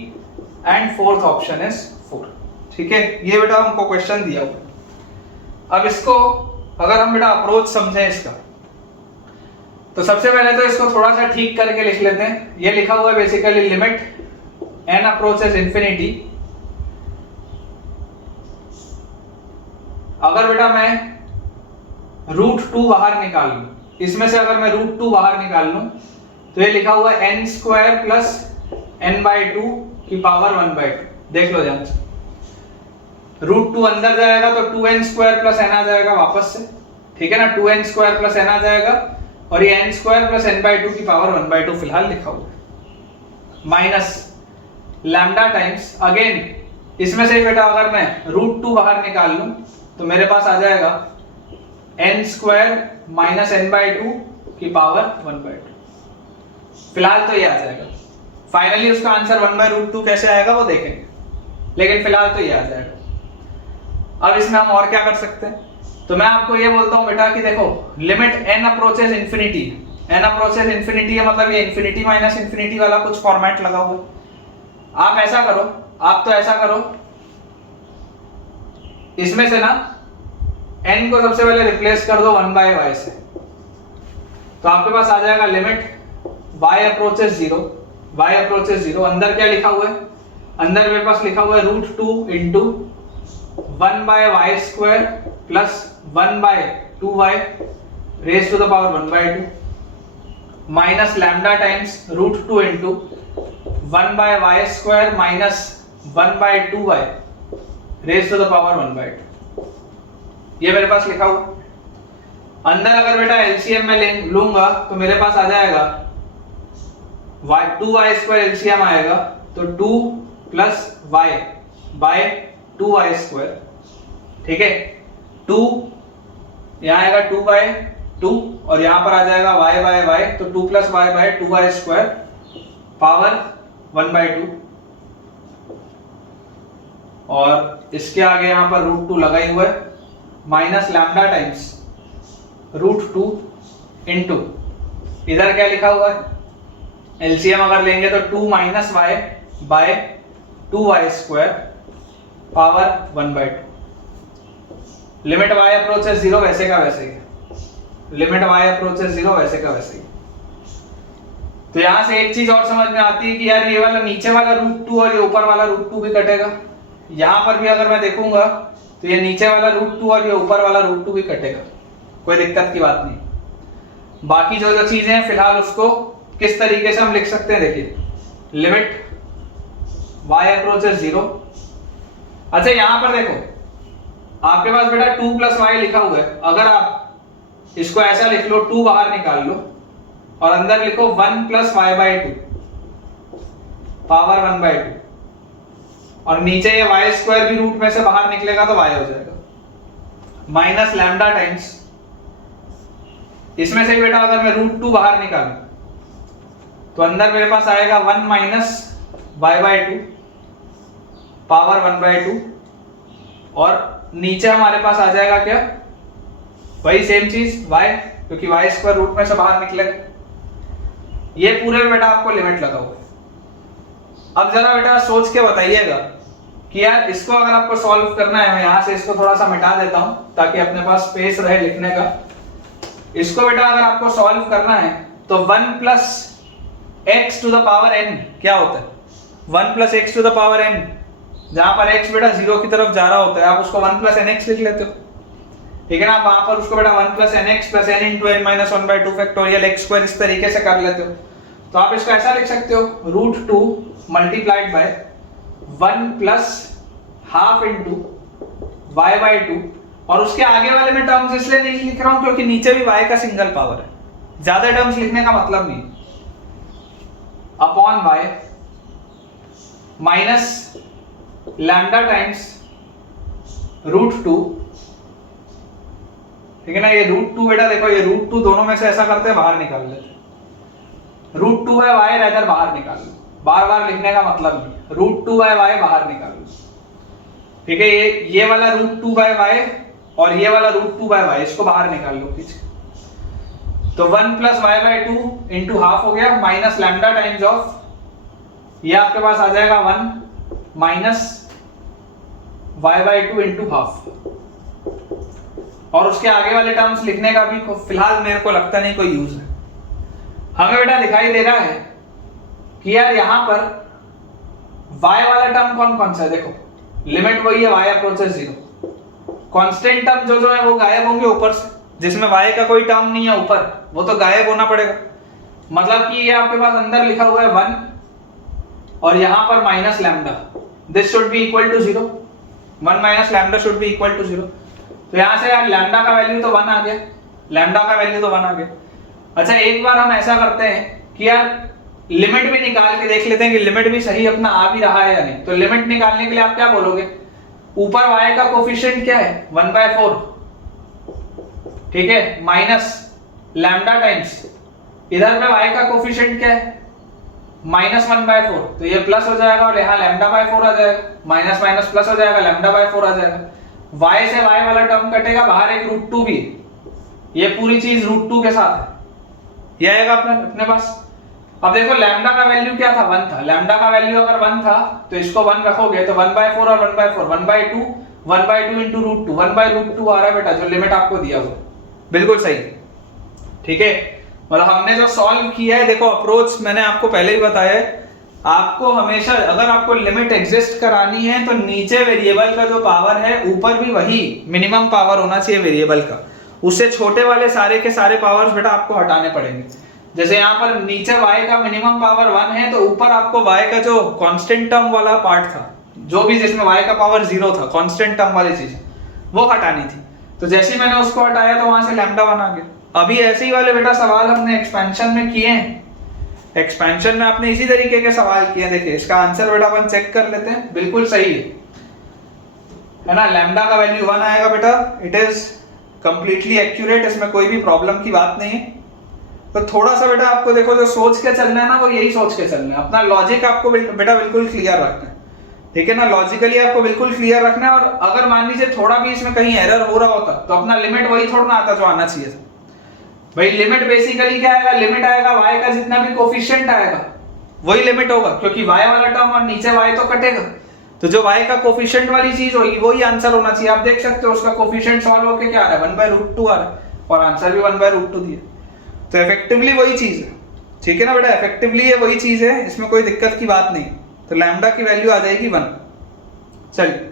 and fourth option is 4। ठीक है, ये बेटा हमको क्वेश्चन दिया हुआ। अब इसको अगर हम बेटा अप्रोच समझें इसका, तो सबसे पहले तो इसको थोड़ा सा ठीक करके लिख लेते हैं। ये लिखा हुआ है basically limit n approaches infinity अगर बेटा मैं √2 बाहर निकाल लूं, इसमें से अगर मैं √2 बाहर निकाल लूं तो ये लिखा हुआ है n² प्लस n/2 की पावर 1/2। देख लो ध्यान से, √2 अंदर जाएगा तो 2n² प्लस n आ जाएगा वापस से, ठीक है ना, 2n² प्लस n आ जाएगा, और ये n² प्लस n/2 की पावर 1/2 फिलहाल लिखा हुआ है, माइनस लैम्डा टाइम्स अगेन इसमें से बेटा अगर मैं √2 बाहर निकाल लूं तो मेरे पास आ जाएगा n² माइनस n/2 की पावर 1/2। फिलहाल तो ये आ जाएगा, फाइनली उसका आंसर 1/√2 कैसे आएगा वो देखेंगे, लेकिन फिलहाल तो ये आ जाएगा। अब इसमें हम और क्या कर सकते हैं, तो मैं आपको ये बोलता हूं बेटा कि देखो limit n approaches infinity, n approaches infinity है मतलब ये इंफिनिटी माइनस इंफिनिटी वाला कुछ फॉर्मेट लगा हुआ है। आप ऐसा करो, आप तो ऐसा करो, इसमें से ना n को सबसे पहले रिप्लेस कर दो 1/y से, तो आपके पास आ जाएगा limit y approaches 0, y approaches 0, अंदर क्या लिखा हुआ है, अंदर मेरे पास लिखा हुआ है √2 into 1/y² plus 1/2y raise to the power 1/2 minus lambda times √2 into 1/y² minus 1/2y raise to the power 1/2। ये मेरे पास लिखा हुआ, अंदर अगर बेटा एलसीएम में लूंगा तो मेरे पास आ जाएगा 2y² एलसीएम आएगा तो 2 प्लस y बाय 2y², ठीक है, 2 यहाँ आएगा 2/2 और यहाँ पर आ जाएगा y बाय y, तो 2 plus y by 2y² power 1/2, और इसके आगे यहाँ पर √2 लगा ही हुआ है, माइनस लैम्डा टाइम्स √2 इंटू इधर क्या लिखा हुआ है, एलसीएम अगर लेंगे तो 2 minus y by 2y² power 1/2। Limit y approaches 0 वैसे का वैसे ही, लिमिट y अप्रोचेस 0 वैसे का वैसे ही। तो यहां से एक चीज और समझ में आती है कि यार ये वाला नीचे वाला √2 और ये ऊपर वाला √2 भी कटेगा, यहां पर भी अगर मैं देखूंगा तो ये नीचे वाला √2 और ये ऊपर वाला √2 भी कटेगा, कोई दिक्कत की बात नहीं। बाकी जो जो चीजें हैं फिलहाल उसको किस तरीके से हम लिख सकते हैं, देखिए लिमिट y अप्रोचेस 0। अच्छा यहां पर देखो आपके पास बेटा 2 प्लस y लिखा हुआ है, अगर आप इसको ऐसा लिख लो, 2 बाहर निकाल लो और अंदर लिखो 1 प्लस y/2 पावर 1/2, और नीचे ये y² भी रूट में से बाहर निकलेगा तो y हो जाएगा, माइनस लैम्डा टाइम्स इसमें से बेटा अगर मैं √2 बाहर निकालूं तो अंदर मेरे पास आएगा 1 माइनस y/2 पावर 1/2, और नीचे हमारे पास आ जाएगा क्या, वही सेम चीज y, क्योंकि y² रूट में से बाहर निकलेगा। ये पूरे में बेटा आपको लिमिट लगा हुआ है। अब जरा बेटा सोच के बताइएगा कि यार इसको अगर आपको सॉल्व करना है, मैं यहां से इसको थोड़ा सा मिटा देता हूं ताकि अपने पास स्पेस रहे लिखने का। इसको बेटा अगर आपको सॉल्व करना है तो 1 plus x to the power n क्या होता है, 1 plus x to the power n, जहां पर x बेटा 0 की तरफ जा रहा होता है आप उसको 1 प्लस nx लिख लेते हो, ठीक है ना। आप वहां पर उसको बेटा 1 plus nx plus n into n minus 1/2 factorial x² इस तरीके से कर लेते हो। तो आप इसको ऐसा लिख सकते हो √2 multiplied by 1 plus half into y/2, और उसके आगे वाले में टर्म्स इसलिए नहीं लिख रहा हूं क्योंकि नीचे भी y का सिंगल पावर है, ज्यादा टर्म्स लिखने का मतलब नहीं, upon y minus lambda times √2, ठीक है ना। ये √2 बेटा देखो, ये √2 दोनों में से ऐसा करते हैं बाहर निकाल लेते, √2/y रहकर बाहर निकाल लो, बार बार लिखने का मतलब नहीं, √2/y बाहर निकाल लो, ठीक है। ये वाला √2/y और ये वाला √2/y इसको बाहर निकाल लो पीछे, तो 1 प्लस y/2 इंटू हाफ हो गया, माइनस लैम्डा टाइम्स ऑफ ये आपके पास आ जाएगा 1 माइनस y/2 इंटू हाफ, और उसके आगे वाले टर्म्स लिखने का भी फिलहाल मेरे को लगता नहीं कोई यूज है। हमें बेटा दिखाई दे रहा है कि यार यहां पर y वाला टर्म कौन कौन सा है, देखो लिमिट वही है y अप्रोचेस 0, कांस्टेंट टर्म जो है वो गायब होंगे ऊपर से, जिसमें y का कोई टर्म नहीं है ऊपर, वो तो गायब होना पड़ेगा। मतलब कि ये आपके पास अंदर लिखा हुआ है 1 और यहाँ पर minus lambda, this should be equal to 0, 1 minus lambda should be equal to 0। तो यहाँ से यार लैम्डा का वैल्यू तो 1 आ गया, लैम्डा का वैल्यू तो 1 आ गया। अच्छा एक बार हम ऐसा करते हैं कि यार लिमिट भी निकाल के देख लेते हैं कि लिमिट भी सही अपना आ भी रहा है या नहीं। तो लिमिट निकालने के लिए आप क्या बोलोगे, ऊपर y का कोफिशिएंट क्या है 1/4, ठीक है, माइनस लैम्डा टाइम्स इधर पे y का कोफिशिएंट क्या है -1/4, तो ये प्लस हो जाएगा और यहाँ λ/4 आ जाएगा, माइनस माइनस प्लस हो जाएगा, λ/4 आ जाएगा। y से y वाला टर्म कटेगा, बाहर एक √2 भी, ये पूरी चीज √2 के साथ है, ये आएगा अपने पास। अब देखो लैम्डा का वैल्यू क्या था 1 था, लैम्डा का वैल्यू अगर 1 था तो इसको 1 रखोगे तो 1/4 और 1/4 1/2 1/2 into √2 1/√2 आ रहा है बेटा, जो लिमिट आपको दिया हुआ बिल्कुल सही, ठीक है। मतलब हमने जो सॉल्व किया है, देखो अप्रोच मैंने आपको पहले ही बताया है, आपको हमेशा अगर आपको लिमिट एग्जिस्ट करानी है तो नीचे वेरिएबल का जो पावर है ऊपर भी वही मिनिमम पावर होना चाहिए वेरिएबल का, उससे छोटे वाले सारे के सारे पावर्स बेटा आपको हटाने पड़ेंगे। जैसे यहाँ पर नीचे y का मिनिमम पावर 1 है तो ऊपर आपको y का जो कांस्टेंट टर्म वाला पार्ट था, जो भी जिसमें y का पावर 0 था, कांस्टेंट टर्म वाली चीज वो हटानी थी। तो जैसे ही मैंने उसको हटाया तो वहां से λ1 आ गया। अभी ऐसे ही वाले बेटा सवाल हमने एक्सपेंशन में किए हैं, एक्सपेंशन में आपने इसी तरीके के सवाल किए। देखिए इसका आंसर बेटा अपन चेक कर लेते हैं, बिल्कुल सही है ना, लैम्डा का वैल्यू 1 आएगा बेटा, इट इज कंप्लीटली एक्यूरेट, इसमें कोई भी प्रॉब्लम की बात नहीं है। तो थोड़ा सा बेटा आपको देखो जो सोच के चलना है ना, वो यही सोच के चलना है, अपना लॉजिक आपको बेटा बिल्कुल क्लियर रखना है, ठीक है ना, लॉजिकली आपको बिल्कुल क्लियर रखना है। और अगर मान लीजिए थोड़ा भी इसमें कहीं एरर हो रहा होता तो अपना लिमिट वही थोड़ा ना आता जो आना चाहिए था भाई। लिमिट बेसिकली क्या आएगा, लिमिट आएगा y का जितना भी कोफिशिएंट आएगा वही लिमिट होगा, क्योंकि y वाला टर्म और नीचे y तो कटेगा, तो जो y का कोफिशिएंट वाली चीज होगी वही आंसर होना चाहिए। आप देख सकते हो उसका कोफिशिएंट सॉल्व होके क्या आ रहा है 1/√2 आ रहा है और आंसर भी 1/√2 दिया, तो इफेक्टिवली वही चीज है, ठीक है ना बेटा, इफेक्टिवली ये वही चीज है, इसमें कोई दिक्कत की बात नहीं। तो लैम्डा की वैल्यू आ जाएगी 1। चलिए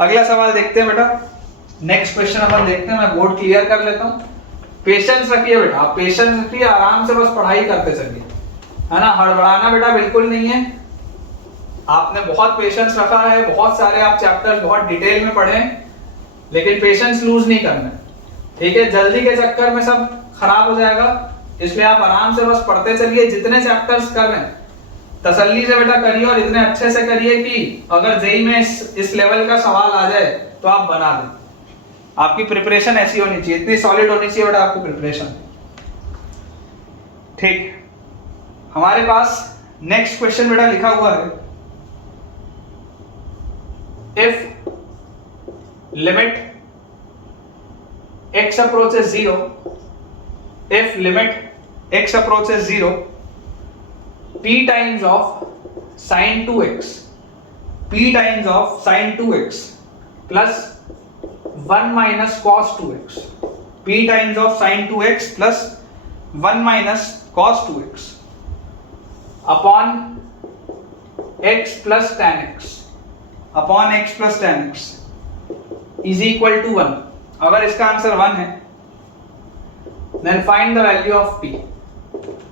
अगला सवाल देखते हैं बेटा, नेक्स्ट क्वेश्चन अपन देखते हैं। मैं बोर्ड क्लियर कर लेता हूँ, पेशेंस रखिए बेटा, आप पेशेंस रखिए, आराम से बस पढ़ाई करते चलिए, है ना, हड़बड़ाना बेटा बिल्कुल नहीं है। आपने बहुत पेशेंस रखा है, बहुत सारे आप चैप्टर्स बहुत डिटेल में पढ़े, लेकिन पेशेंस लूज नहीं करना, ठीक है। जल्दी के चक्कर में सब खराब हो जाएगा, इसलिए आप आराम से बस पढ़ते चलिए। जितने चैप्टर्स कर रहे हैं तसल्ली से बेटा करिए और इतने अच्छे से करिए कि अगर जेईई में इस लेवल का सवाल आ जाए तो आप बना दें। आपकी प्रिपरेशन ऐसी होनी चाहिए, इतनी सॉलिड होनी चाहिए बेटा आपकी प्रिपरेशन, ठीक। हमारे पास नेक्स्ट क्वेश्चन बेटा लिखा हुआ है, if limit x approaches 0, if limit x approaches 0, p times of sin 2x, p times of sin 2x plus 1 minus cos 2x, p times of sin 2x plus 1 minus cos 2x upon x plus tan x, upon x plus tan x is equal to 1। अगर इसका answer 1 है, then find the value of p,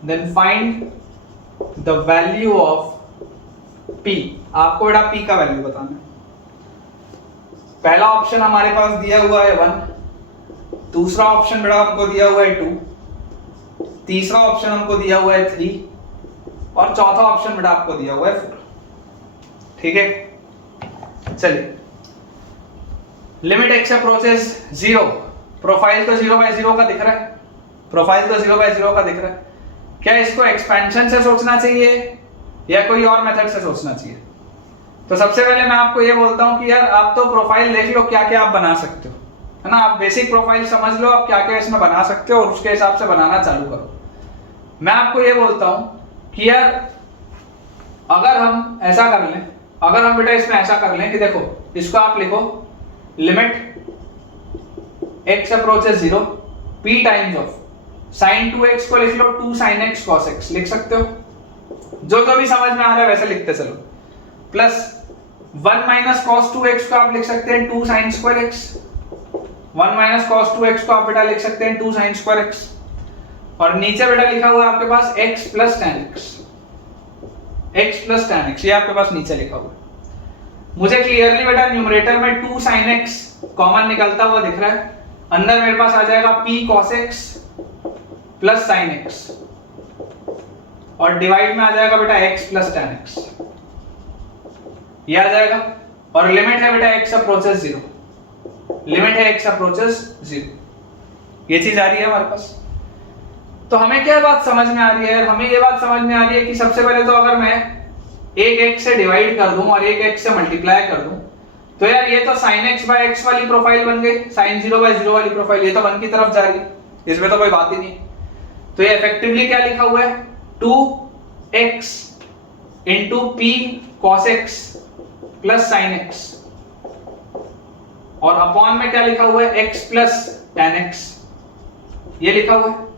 then find the value of p। आपको बेटा p का value बताना है। पहला option हमारे पास दिया हुआ है 1, दूसरा ऑप्शन बेटा हमको दिया हुआ है 2, तीसरा ऑप्शन हमको दिया हुआ है 3 और चौथा ऑप्शन बेटा आपको दिया हुआ है 4, ठीक है। चलिए लिमिट x अप्रोचेस 0, प्रोफाइल तो 0/0 का दिख रहा है, प्रोफाइल तो 0/0 का दिख रहा है। क्या इसको एक्सपेंशन से सोचना चाहिए या कोई और मेथड से सोचना चाहिए? तो सबसे पहले मैं आपको ये बोलता हूं कि यार आप तो प्रोफाइल देख लो क्या क्या आप बना सकते हो, है ना, आप बेसिक प्रोफाइल समझ लो आप क्या क्या इसमें बना सकते हो और उसके हिसाब से बनाना चालू करो। मैं आपको ये बोलता हूं कि यार अगर हम ऐसा कर लें, अगर हम बेटा इसमें ऐसा कर लें कि देखो इसको आप लिखो limit x approaches 0 p times of sin 2x को लिख लो 2 sin x cos x, लिख सकते हो, जो भी समझ में आ रहा है वैसे लिखते चलो, प्लस 1 माइनस cos 2x को आप लिख सकते हैं 2 sin square x, 1 minus cos 2x को आप बेटा लिख सकते हैं 2 साइन स्क्वायर x, और नीचे बेटा लिखा हुआ है आपके पास x plus tan x, x plus tan x, ये आपके पास नीचे लिखा हुआ है। मुझे क्लियरली बेटा न्यूमरेटर में 2 sin x कॉमन निकलता हुआ दिख रहा है, अंदर मेरे पास आ जाएगा p cos x plus sin x, और डिवाइड में आ जाएगा बेटा x प्लस tan x, ये आ जाएगा। और लिमिट है बेटा x अप्रोचेस 0, लिमिट है x अप्रोचेस 0, ये चीज आ रही है हमारे पास। तो हमें क्या बात समझ में आ रही है? हमें ये बात समझ में आ रही है कि सबसे पहले तो अगर मैं एक x से डिवाइड कर दूं और एक x से मल्टीप्लाई कर दूं, तो यार ये तो sin x by x वाली प्रोफाइल बन गई, sin 0 by 0 वाली प्रोफाइल, ये तो 1 की तरफ जा रही है, इसमें तो कोई बात ही नहीं। तो ये इफेक्टिवली क्या लिखा हुआ है? 2x into p cos x plus sin x, और अपॉन में क्या लिखा हुआ है? x प्लस tan x, ये लिखा हुआ है।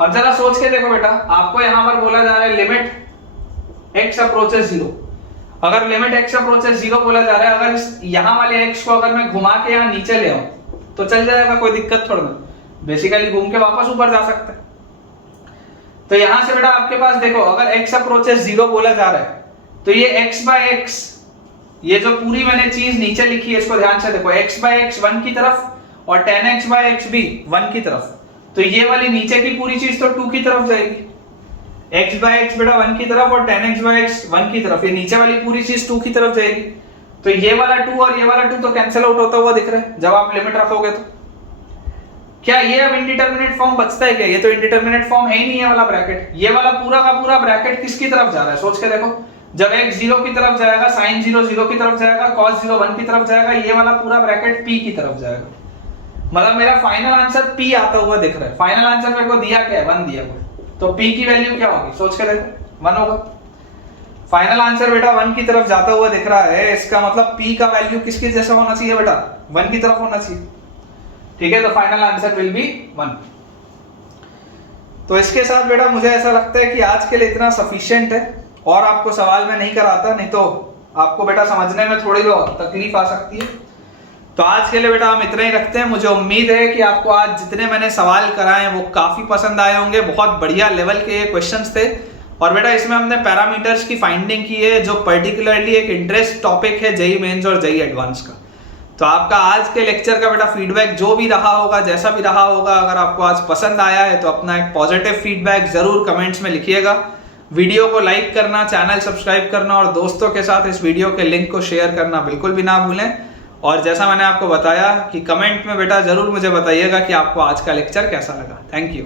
अब जरा सोच के देखो बेटा, आपको यहां पर बोला जा रहा है लिमिट x अप्रोचेस 0, अगर लिमिट x अप्रोचेस 0 बोला जा रहा है, अगर इस यहां वाले x को अगर मैं घुमा के यहां नीचे ले आऊं तो चल जाएगा, कोई दिक्कत थोड़ा ना, बेसिकली घूम के वापस ऊपर जा सकता है। तो यहां से बेटा आपके पास देखो, अगर x अप्रोचेस 0 बोला जा रहा है तो ये x by x, ये जो पूरी मैंने चीज नीचे लिखी है इसको ध्यान से देखो, x by x 1 की तरफ और tan x by x भी 1 की तरफ, तो ये वाली नीचे की पूरी चीज तो 2 की तरफ जाएगी, x by x बेटा 1 की तरफ और tan x by x 1 की तरफ, ये नीचे वाली पूरी चीज 2 की तरफ जाएगी। तो ये वाला 2 और ये वाला 2 तो कैंसिल आउट होता हुआ दिख रहा है जब आप लिमिट रखोगे। तो क्या ये अब इंडिटरमिनेट फॉर्म बचता है क्या? ये तो इंडिटरमिनेट फॉर्म है ही नहीं है वाला ब्रैकेट। ये वाला पूरा का पूरा ब्रैकेट किसकी तरफ जा रहा है? सोच के देखो, जब x 0 की तरफ जाएगा, sin 0 0 की तरफ जाएगा, cos 0 1 की तरफ जाएगा, ये वाला पूरा ब्रैकेट p की तरफ जाएगा। मतलब मेरा फाइनल आंसर p आता हुआ दिख रहा है। फाइनल आंसर मेरे को दिया क्या है? 1 दिया हुआ, तो p की वैल्यू क्या होगी? सोच के देखो, 1 होगा। फाइनल आंसर बेटा 1 की तरफ जाता हुआ दिख रहा है, इसका मतलब p का वैल्यू किसके जैसा होना चाहिए बेटा? 1 की तरफ होना चाहिए, ठीक है। तो फाइनल आंसर विल बी 1। तो इसके साथ बेटा मुझे ऐसा लगता है कि आज के लिए इतना सफिशिएंट है, और आपको सवाल में नहीं कराता, नहीं तो आपको बेटा समझने में थोड़ी तकलीफ आ सकती है। तो आज के लिए बेटा हम इतना ही रखते हैं। मुझे उम्मीद है कि आपको आज जितने मैंने सवाल कराए हैं वो काफी पसंद आए होंगे। बहुत बढ़िया लेवल के ये क्वेश्चंस थे, और बेटा इसमें हमने पैरामीटर्स की फाइंडिंग की है, जो पर्टिकुलरली एक इंटरेस्ट टॉपिक है जेईई मेंस और जेईई एडवांस का। तो आपका आज के लेक्चर का बेटा फीडबैक जो भी रहा होगा, जैसा भी रहा होगा, अगर आपको आज पसंद आया है तो अपना एक पॉजिटिव फीडबैक जरूर कमेंट्स में लिखिएगा। वीडियो को लाइक करना, चैनल सब्सक्राइब करना और दोस्तों के साथ इस वीडियो के लिंक को शेयर करना बिल्कुल भी ना भूलें। और जैसा मैंने आपको बताया कि कमेंट में बेटा जरूर मुझे बताइएगा कि आपको आज का लेक्चर कैसा लगा। Thank you.